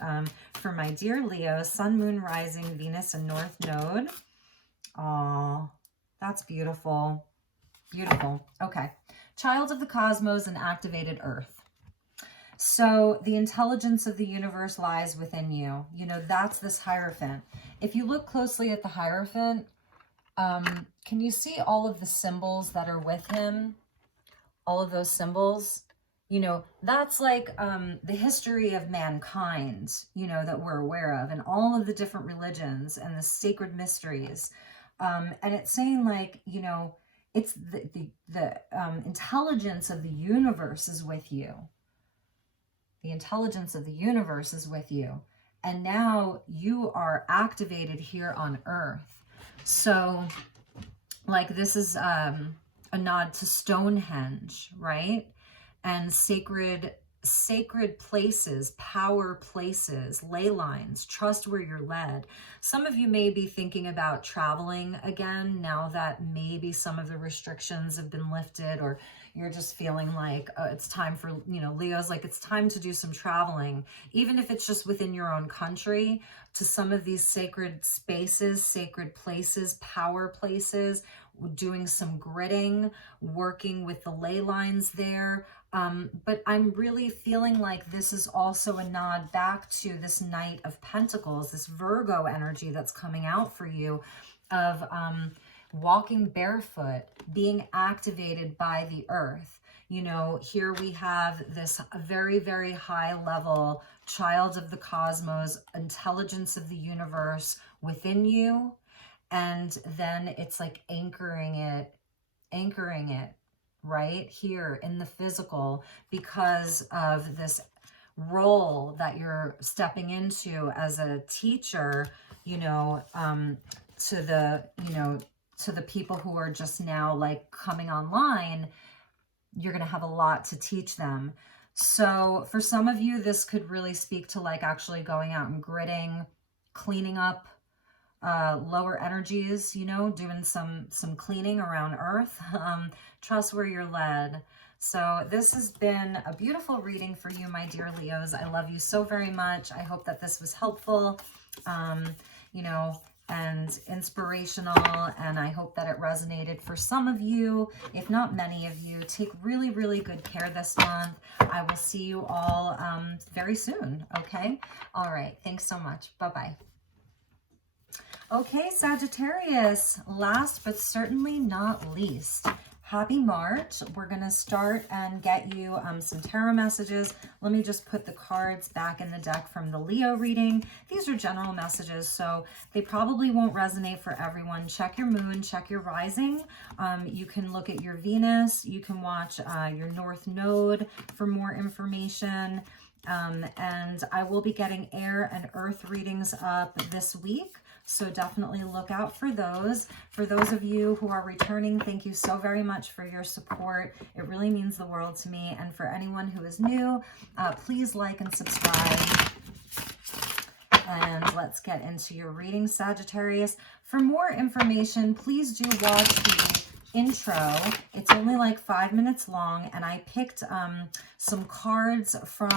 for my dear Leo, Sun, Moon, Rising, Venus, and North Node? Oh, that's beautiful. Beautiful. Okay. Child of the Cosmos and Activated Earth. So the intelligence of the universe lies within you. You know, that's this Hierophant. If you look closely at the Hierophant, can you see all of the symbols that are with him? All of those symbols? You know, that's like the history of mankind, you know, that we're aware of, and all of the different religions and the sacred mysteries. And it's saying like, you know, it's the intelligence of the universe is with you. The intelligence of the universe is with you. And now you are activated here on Earth. So like this is a nod to Stonehenge, right? And sacred places, power places, ley lines, trust where you're led. Some of you may be thinking about traveling again now that maybe some of the restrictions have been lifted, or you're just feeling like it's time for, you know, Leo's like, it's time to do some traveling, even if it's just within your own country, to some of these sacred spaces, sacred places, power places, doing some gridding, working with the ley lines there. But I'm really feeling like this is also a nod back to this Knight of Pentacles, this Virgo energy that's coming out for you of walking barefoot, being activated by the earth. You know, here we have this very, very high level child of the cosmos, intelligence of the universe within you. And then it's like anchoring it right here in the physical because of this role that you're stepping into as a teacher, you know, to the, you know, to the people who are just now like coming online. You're going to have a lot to teach them. So for some of you, this could really speak to like actually going out and gridding, cleaning up lower energies, you know, doing some cleaning around earth. Trust where you're led. So this has been a beautiful reading for you, my dear Leos. I love you so very much. I hope that this was helpful, you know, and inspirational, and I hope that it resonated for some of you, if not many of you. Take really, really good care this month. I will see you all very soon, okay? All right, thanks so much. Bye-bye. Okay, Sagittarius, last but certainly not least, happy March. We're going to start and get you some tarot messages. Let me just put the cards back in the deck from the Leo reading. These are general messages, so they probably won't resonate for everyone. Check your moon, check your rising. You can look at your Venus. You can watch your North Node for more information. And I will be getting air and earth readings up this week. So definitely look out for those. For those of you who are returning, thank you so very much for your support. It really means the world to me. And for anyone who is new, please like and subscribe. And let's get into your reading, Sagittarius. For more information, please do watch the intro. It's only like 5 minutes long, and I picked some cards from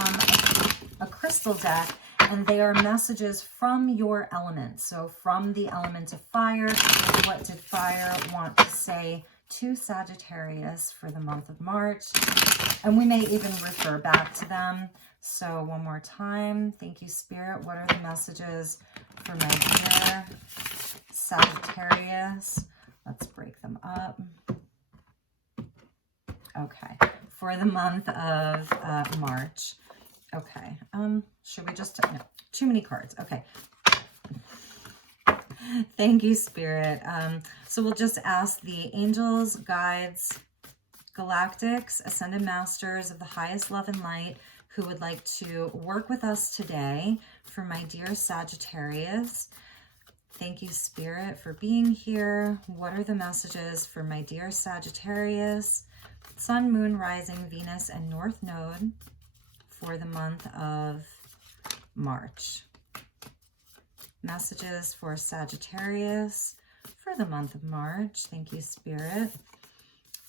a crystal deck, and they are messages from your element. So from the element of fire, what did fire want to say to Sagittarius for the month of March? And we may even refer back to them. So one more time, thank you, Spirit. What are the messages for my dear Sagittarius? Let's break them up. Okay, for the month of March. Okay, should we just, no, too many cards. Okay. Thank you, Spirit. So we'll just ask the angels, guides, galactics, ascended masters of the highest love and light who would like to work with us today for my dear Sagittarius. Thank you, Spirit, for being here. What are the messages for my dear Sagittarius, Sun, Moon, Rising, Venus, and North Node for the month of March? Messages for Sagittarius for the month of March. Thank you, Spirit.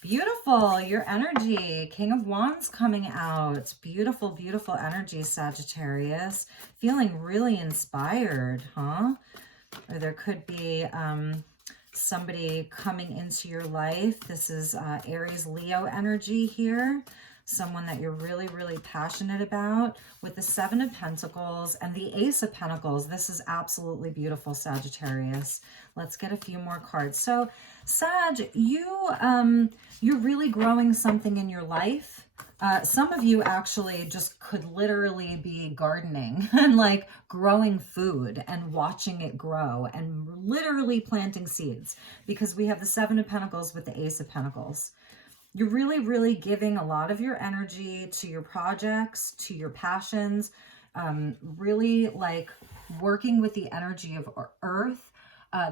Beautiful, your energy. King of Wands coming out. Beautiful, beautiful energy, Sagittarius. Feeling really inspired, huh? Or there could be somebody coming into your life. This is Aries, Leo energy here. Someone that you're really, really passionate about with the Seven of Pentacles and the Ace of Pentacles. This is absolutely beautiful, Sagittarius. Let's get a few more cards. So, Sag, you're really growing something in your life. Some of you actually just could literally be gardening and like growing food and watching it grow and literally planting seeds, because we have the Seven of Pentacles with the Ace of Pentacles. You're really, really giving a lot of your energy to your projects, to your passions, really like working with the energy of earth.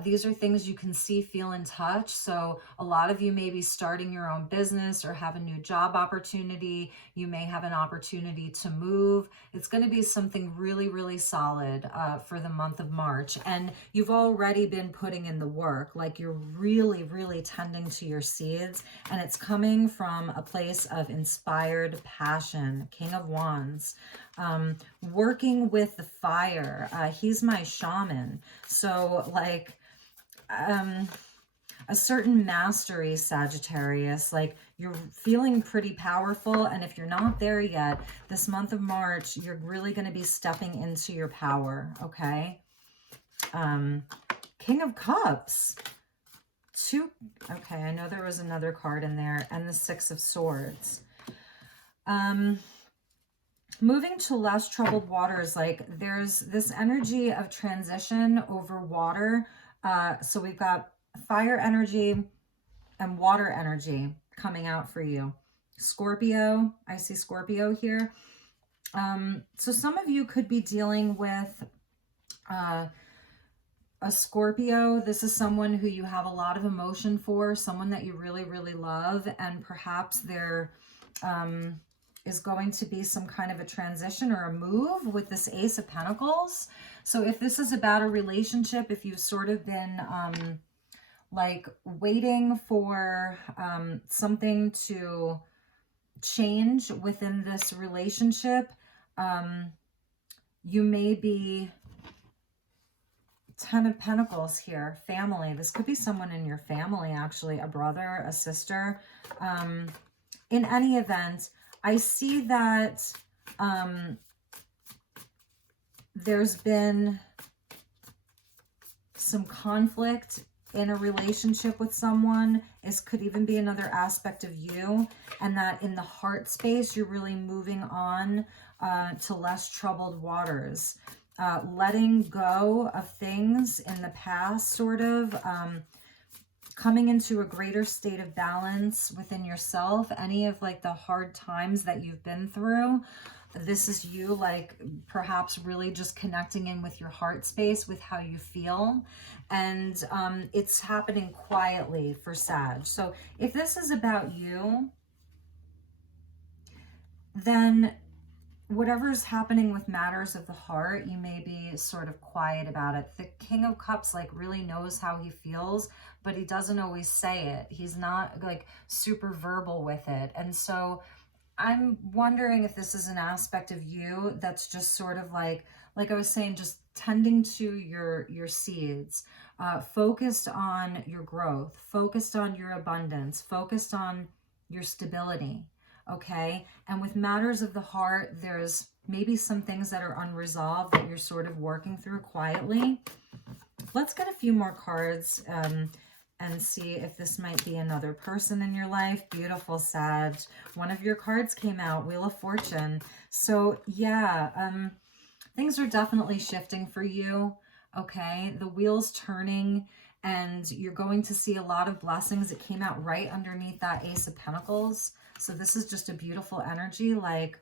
These are things you can see, feel, and touch. So a lot of you may be starting your own business or have a new job opportunity. You may have an opportunity to move. It's going to be something really, really solid for the month of March. And you've already been putting in the work. Like you're really, really tending to your seeds. And it's coming from a place of inspired passion. King of Wands. Working with the fire. He's my shaman. So like a certain mastery, Sagittarius, like you're feeling pretty powerful. And if you're not there yet, this month of March, you're really going to be stepping into your power. Okay. King of Cups. Okay. I know there was another card in there, and the Six of Swords. Moving to less troubled waters, like there's this energy of transition over water. So we've got fire energy and water energy coming out for you. Scorpio, I see Scorpio here. So some of you could be dealing with a Scorpio. This is someone who you have a lot of emotion for, someone that you really, really love, and perhaps there is going to be some kind of a transition or a move with this Ace of Pentacles. So if this is about a relationship, if you've sort of been like waiting for something to change within this relationship, you may be Ten of Pentacles here, family. This could be someone in your family, actually, a brother, a sister. In any event, I see that there's been some conflict in a relationship with someone. This could even be another aspect of you, and that in the heart space, you're really moving on to less troubled waters. Letting go of things in the past, sort of coming into a greater state of balance within yourself. Any of like the hard times that you've been through, this is you like perhaps really just connecting in with your heart space, with how you feel. And it's happening quietly for Sag. So if this is about you, then whatever is happening with matters of the heart, you may be sort of quiet about it. The King of Cups like really knows how he feels, but he doesn't always say it. He's not like super verbal with it. And so I'm wondering if this is an aspect of you that's just sort of like I was saying, just tending to your seeds, focused on your growth, focused on your abundance, focused on your stability. Okay. And with matters of the heart, there's maybe some things that are unresolved that you're sort of working through quietly. Let's get a few more cards and see if this might be another person in your life. Beautiful, Sag. One of your cards came out, Wheel of Fortune. So yeah, things are definitely shifting for you. Okay. The wheel's turning and you're going to see a lot of blessings. It came out right underneath that Ace of Pentacles. So this is just a beautiful energy. Like,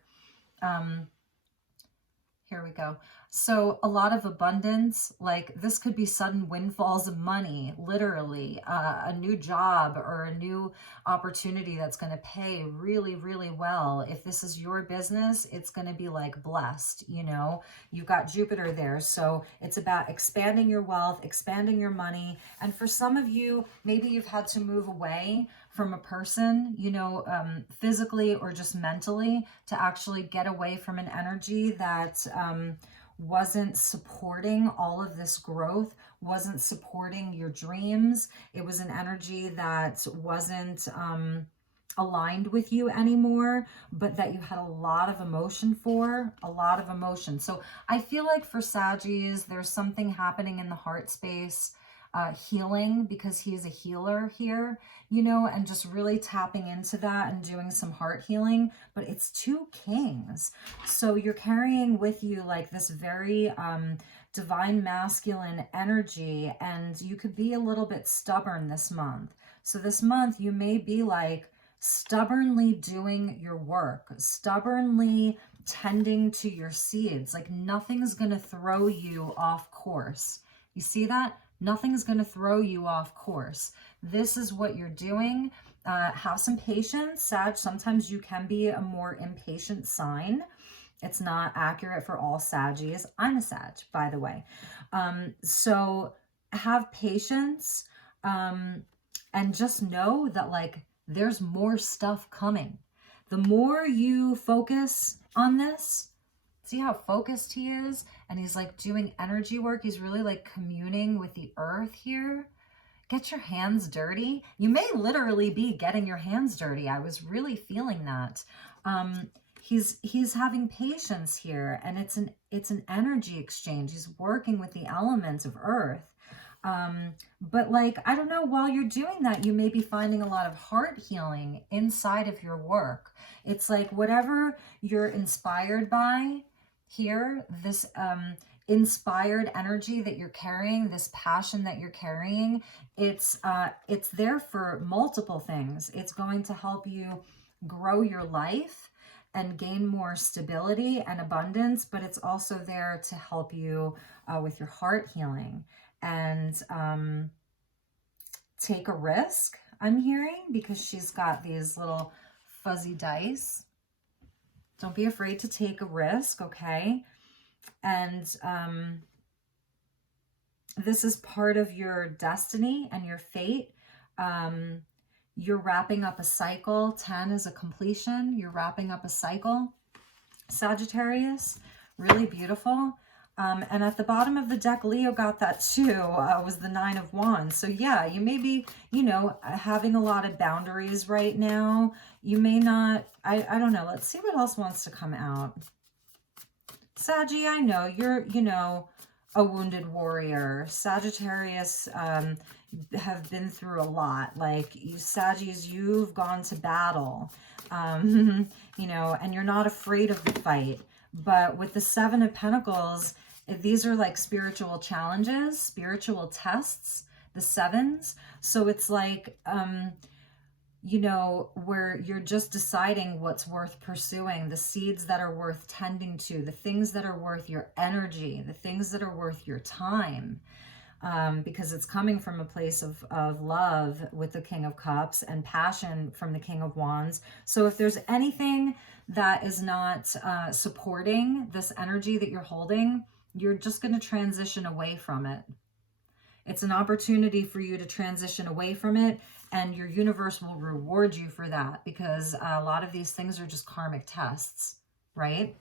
here we go. So a lot of abundance, like this could be sudden windfalls of money, literally, a new job or a new opportunity that's going to pay really, really well. If this is your business, it's going to be like blessed, you know, you've got Jupiter there. So it's about expanding your wealth, expanding your money. And for some of you, maybe you've had to move away from a person, you know, physically or just mentally, to actually get away from an energy that wasn't supporting all of this growth, wasn't supporting your dreams. It was an energy that wasn't aligned with you anymore, but that you had a lot of emotion for, a lot of emotion. So I feel like for Saggies, there's something happening in the heart space, healing, because he's a healer here, you know, and just really tapping into that and doing some heart healing. But it's two kings. So you're carrying with you like this very divine masculine energy, and you could be a little bit stubborn this month. So this month you may be like stubbornly doing your work, stubbornly tending to your seeds. Like nothing's going to throw you off course. You see that? Nothing's going to throw you off course. This is what you're doing. Have some patience, Sag. Sometimes you can be a more impatient sign. It's not accurate for all Saggies. I'm a Sag, by the way. So have patience, and just know that like there's more stuff coming. The more you focus on this, see how focused he is? And he's like doing energy work. He's really like communing with the earth here. Get your hands dirty. You may literally be getting your hands dirty. I was really feeling that. He's having patience here, and it's an energy exchange. He's working with the elements of earth. But like, I don't know, while you're doing that, you may be finding a lot of heart healing inside of your work. It's like whatever you're inspired by here, this inspired energy that you're carrying, this passion that you're carrying, it's there for multiple things. It's going to help you grow your life and gain more stability and abundance, but it's also there to help you with your heart healing and take a risk, I'm hearing, because she's got these little fuzzy dice. Don't be afraid to take a risk, okay? And this is part of your destiny and your fate. You're wrapping up a cycle. 10 is a completion. You're wrapping up a cycle. Sagittarius, really beautiful. And at the bottom of the deck, Leo got that too, was the 9 of Wands. So yeah, you may be, you know, having a lot of boundaries right now. You may not, I don't know. Let's see what else wants to come out. Saggy, I know you're, you know, a wounded warrior. Sagittarius have been through a lot. Like you Saggies, you've gone to battle, you know, and you're not afraid of the fight. But with the 7 of Pentacles, these are like spiritual challenges, spiritual tests, the 7s. So it's like, you know, where you're just deciding what's worth pursuing, the seeds that are worth tending to, the things that are worth your energy, the things that are worth your time. Because it's coming from a place of love with the King of Cups and passion from the King of Wands. So if there's anything that is not supporting this energy that you're holding, you're just going to transition away from it. It's an opportunity for you to transition away from it, and your universe will reward you for that, because a lot of these things are just karmic tests, right?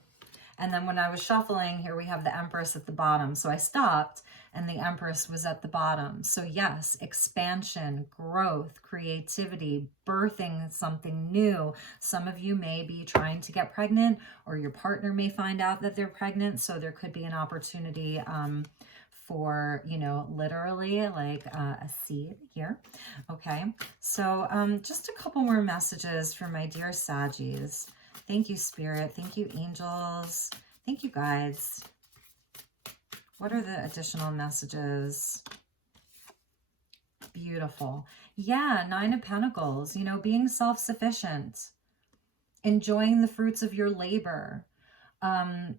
And then when I was shuffling, here we have the Empress at the bottom. So I stopped and the Empress was at the bottom. So yes, expansion, growth, creativity, birthing something new. Some of you may be trying to get pregnant, or your partner may find out that they're pregnant. So there could be an opportunity for, you know, literally like a seed here. Okay, so just a couple more messages for my dear Saggies. Thank you, Spirit. Thank you, angels. Thank you, guides. What are the additional messages? Beautiful. Yeah, 9 of Pentacles, you know, being self-sufficient, enjoying the fruits of your labor.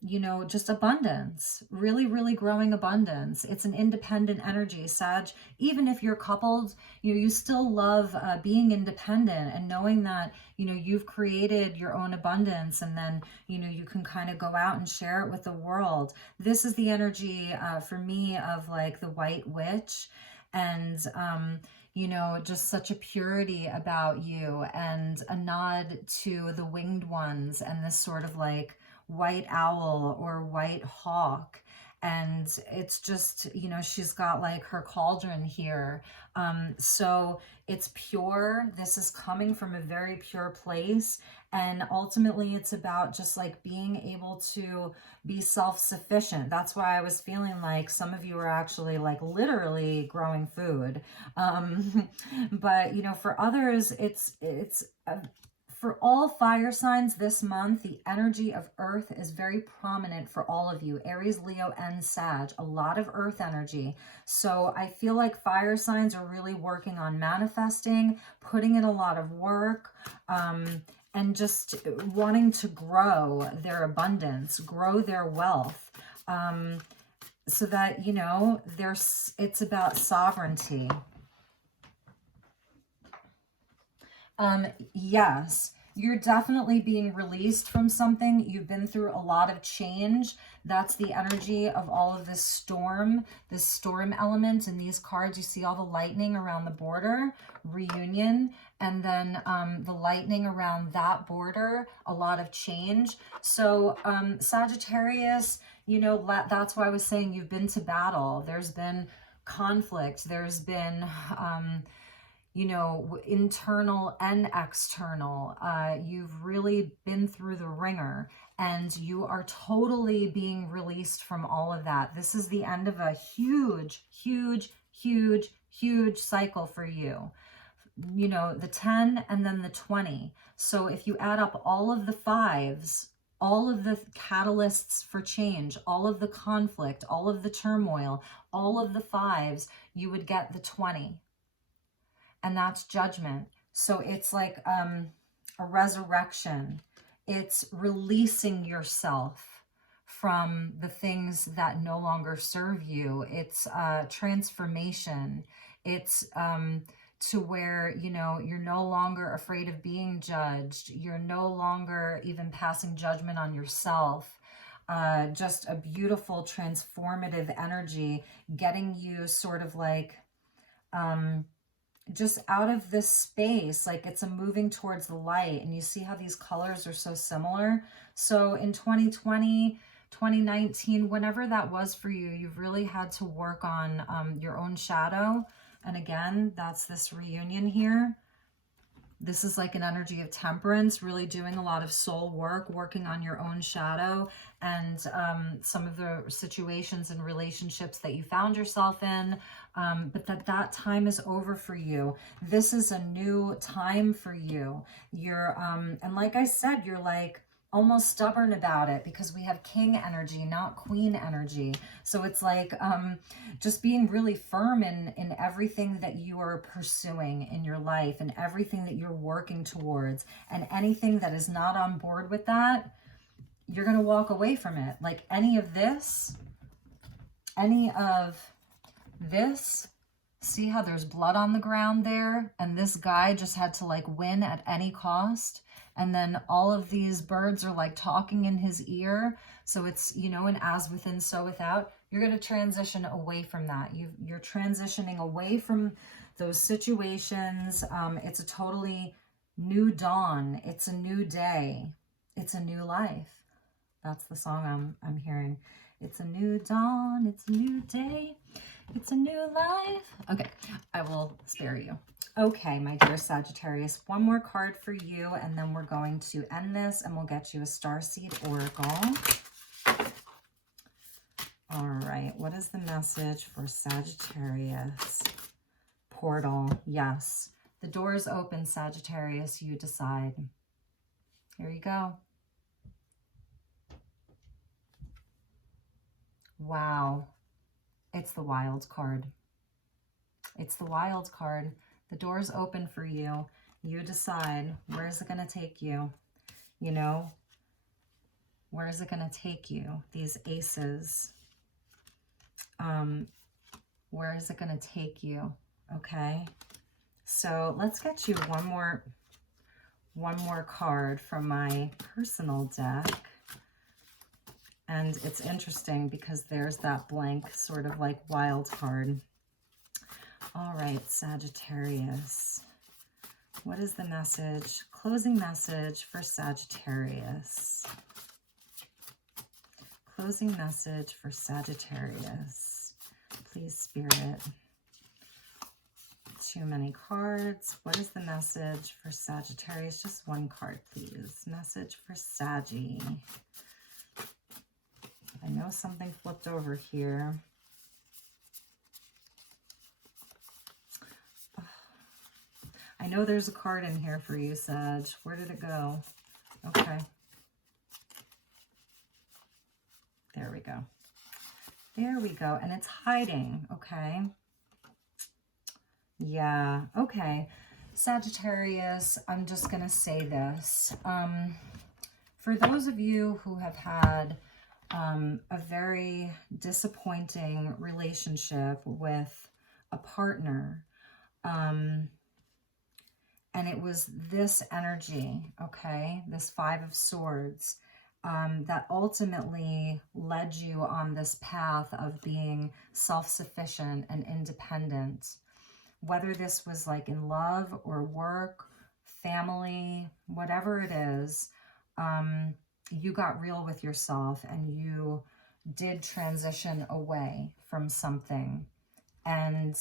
You know, just abundance, really, really growing abundance. It's an independent energy, Sag. Even if you're coupled, you know, you still love being independent and knowing that, you know, you've created your own abundance, and then, you know, you can kind of go out and share it with the world. This is the energy for me of like the White Witch, and you know, just such a purity about you, and a nod to the winged ones and this sort of like white owl or white hawk. And it's just, you know, she's got like her cauldron here. So it's pure. This is coming from a very pure place. And ultimately it's about just like being able to be self-sufficient. That's why I was feeling like some of you are actually like literally growing food. But you know, for others, it's for all fire signs this month, the energy of Earth is very prominent for all of you, Aries, Leo, and Sag. A lot of Earth energy. So I feel like fire signs are really working on manifesting, putting in a lot of work, and just wanting to grow their abundance, grow their wealth, so that, you know, it's about sovereignty. Yes, you're definitely being released from something. You've been through a lot of change. That's the energy of all of this storm element. In these cards, you see all the lightning around the border, reunion, and then the lightning around that border, a lot of change. So Sagittarius, you know, that's why I was saying you've been to battle. There's been conflict. There's been you know, internal and external. You've really been through the ringer, and you are totally being released from all of that. This is the end of a huge, huge, huge, huge cycle for you. You know, the 10 and then the 20. So if you add up all of the fives, all of the catalysts for change, all of the conflict, all of the turmoil, all of the fives, you would get the 20. And that's judgment. So it's like a resurrection. It's releasing yourself from the things that no longer serve you. It's transformation. It's to where, you know, you're no longer afraid of being judged. You're no longer even passing judgment on yourself. Just a beautiful transformative energy, getting you sort of like just out of this space, like it's a moving towards the light. And you see how these colors are so similar. So in 2020, 2019, whenever that was for you, you've really had to work on your own shadow. And again, that's this reunion here. This is like an energy of temperance, really doing a lot of soul work, working on your own shadow and some of the situations and relationships that you found yourself in, but that time is over for you. This is a new time for you. You're, and like I said, you're like almost stubborn about it because we have king energy, not queen energy. So it's like just being really firm in everything that you are pursuing in your life and everything that you're working towards, and anything that is not on board with that, you're going to walk away from it. Like any of this, see how there's blood on the ground there? And this guy just had to like win at any cost. And then all of these birds are like talking in his ear. So it's, you know, an as within, so without. You're going to transition away from that. You're transitioning away from those situations. It's a totally new dawn. It's a new day. It's a new life. That's the song I'm hearing. It's a new dawn. It's a new day. It's a new life. Okay, I will spare you. Okay, my dear Sagittarius, one more card for you, and then we're going to end this, and we'll get you a starseed oracle. All right, what is the message for Sagittarius? Portal, yes. The door is open, Sagittarius, you decide. Here you go. Wow, it's the wild card. It's the wild card. The door's open for you. You decide, where is it going to take you? You know, where is it going to take you? These aces. Where is it going to take you? Okay. So let's get you one more card from my personal deck. And it's interesting because there's that blank sort of like wild card. All right, Sagittarius. What is the message? Closing message for Sagittarius. Closing message for Sagittarius. Please, Spirit. Too many cards. What is the message for Sagittarius? Just one card, please. Message for Saggy. I know something flipped over here. I know there's a card in here for you, Sag. Where did it go? Okay. There we go. There we go. And it's hiding. Okay. Yeah. Okay. Sagittarius, I'm just going to say this. For those of you who have had a very disappointing relationship with a partner, and it was this energy, okay, this Five of Swords, that ultimately led you on this path of being self-sufficient and independent. Whether this was like in love or work, family, whatever it is, you got real with yourself and you did transition away from something. And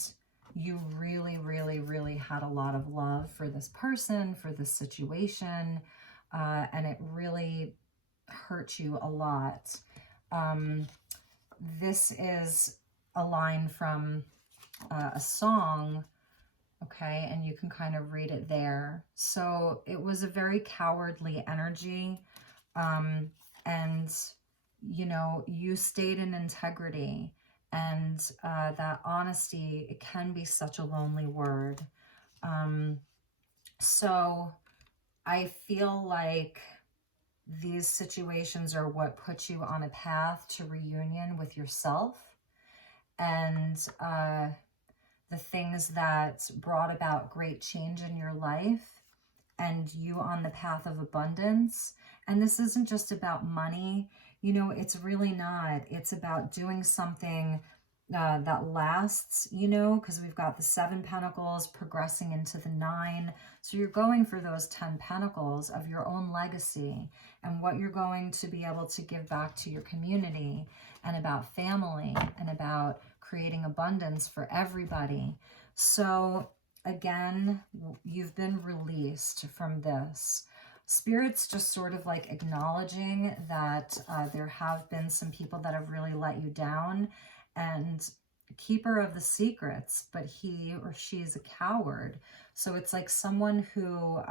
you really, really, really had a lot of love for this person, for this situation, and it really hurt you a lot. This is a line from a song, okay, and you can kind of read it there. So it was a very cowardly energy, and you know, you stayed in integrity, and that honesty, it can be such a lonely word. So I feel like these situations are what put you on a path to reunion with yourself, and the things that brought about great change in your life, and you on the path of abundance. And this isn't just about money, you know, it's really not. It's about doing something that lasts, you know, because we've got the 7 pentacles progressing into the 9. So you're going for those 10 pentacles of your own legacy and what you're going to be able to give back to your community, and about family, and about creating abundance for everybody. So again, you've been released from this. Spirit's just sort of like acknowledging that there have been some people that have really let you down, and keeper of the secrets, but he or she is a coward. So it's like someone who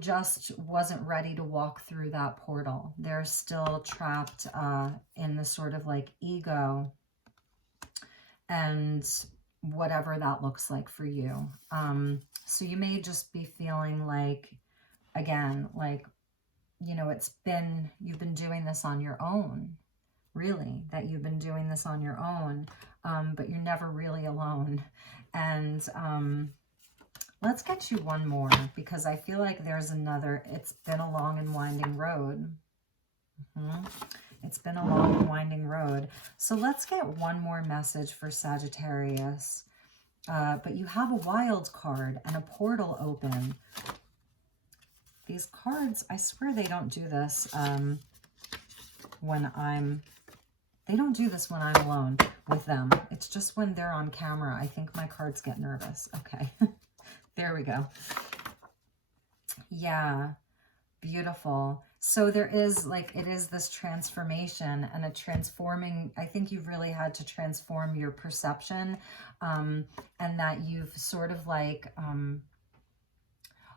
just wasn't ready to walk through that portal. They're still trapped in the sort of like ego, and whatever that looks like for you. So you may just be feeling like, again, like, you know, you've been doing this on your own, really, that you've been doing this on your own, but you're never really alone. And let's get you one more, because I feel like there's another. It's been a long and winding road. It's been a long and winding road. So let's get one more message for Sagittarius. But you have a wild card and a portal open. These cards, I swear they don't do this they don't do this when I'm alone with them. It's just when they're on camera. I think my cards get nervous. Okay. There we go. Yeah. Beautiful. So there is like, it is this transformation and a transforming. I think you've really had to transform your perception, and that you've sort of like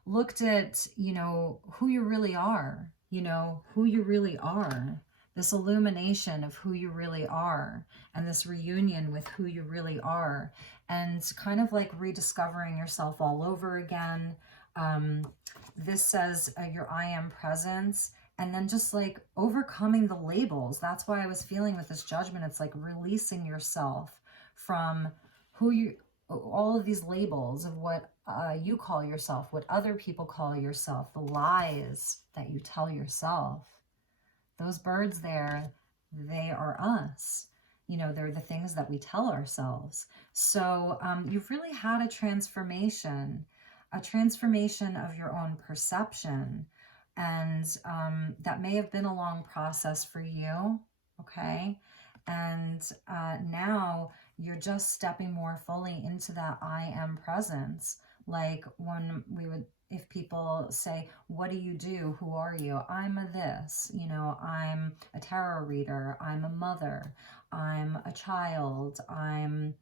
looked at, you know, who you really are, you know, who you really are, this illumination of who you really are, and this reunion with who you really are, and kind of like rediscovering yourself all over again. This says your I am presence, and then just like overcoming the labels. That's why I was feeling with this judgment. It's like releasing yourself from all of these labels of what you call yourself, what other people call yourself, the lies that you tell yourself. Those birds there, they are us. You know, they're the things that we tell ourselves. So you've really had a transformation of your own perception. And that may have been a long process for you, okay? And now you're just stepping more fully into that I am presence. Like when if people say, what do you do? Who are you? I'm a this, you know, I'm a tarot reader. I'm a mother. I'm a child. I'm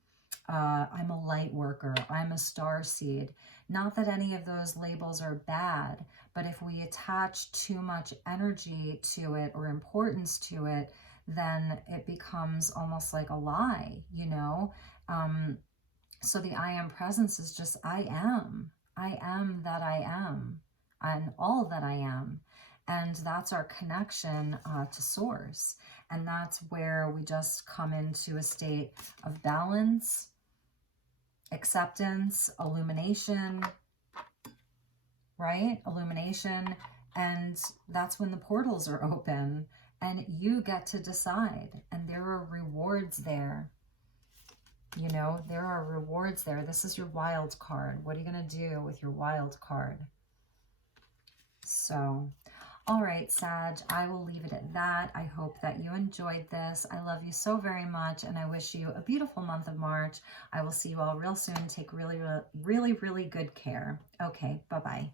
a light worker. I'm a starseed. Not that any of those labels are bad, but if we attach too much energy to it or importance to it, then it becomes almost like a lie, you know? So the I am presence is just, I am that I am, and all that I am. And that's our connection to source. And that's where we just come into a state of balance, acceptance, illumination, right? Illumination. And that's when the portals are open and you get to decide. And there are rewards there. You know, there are rewards there. This is your wild card. What are you going to do with your wild card? So, All right, Sag, I will leave it at that. I hope that you enjoyed this. I love you so very much, and I wish you a beautiful month of March. I will see you all real soon. Take really, really, really good care. Okay, bye-bye.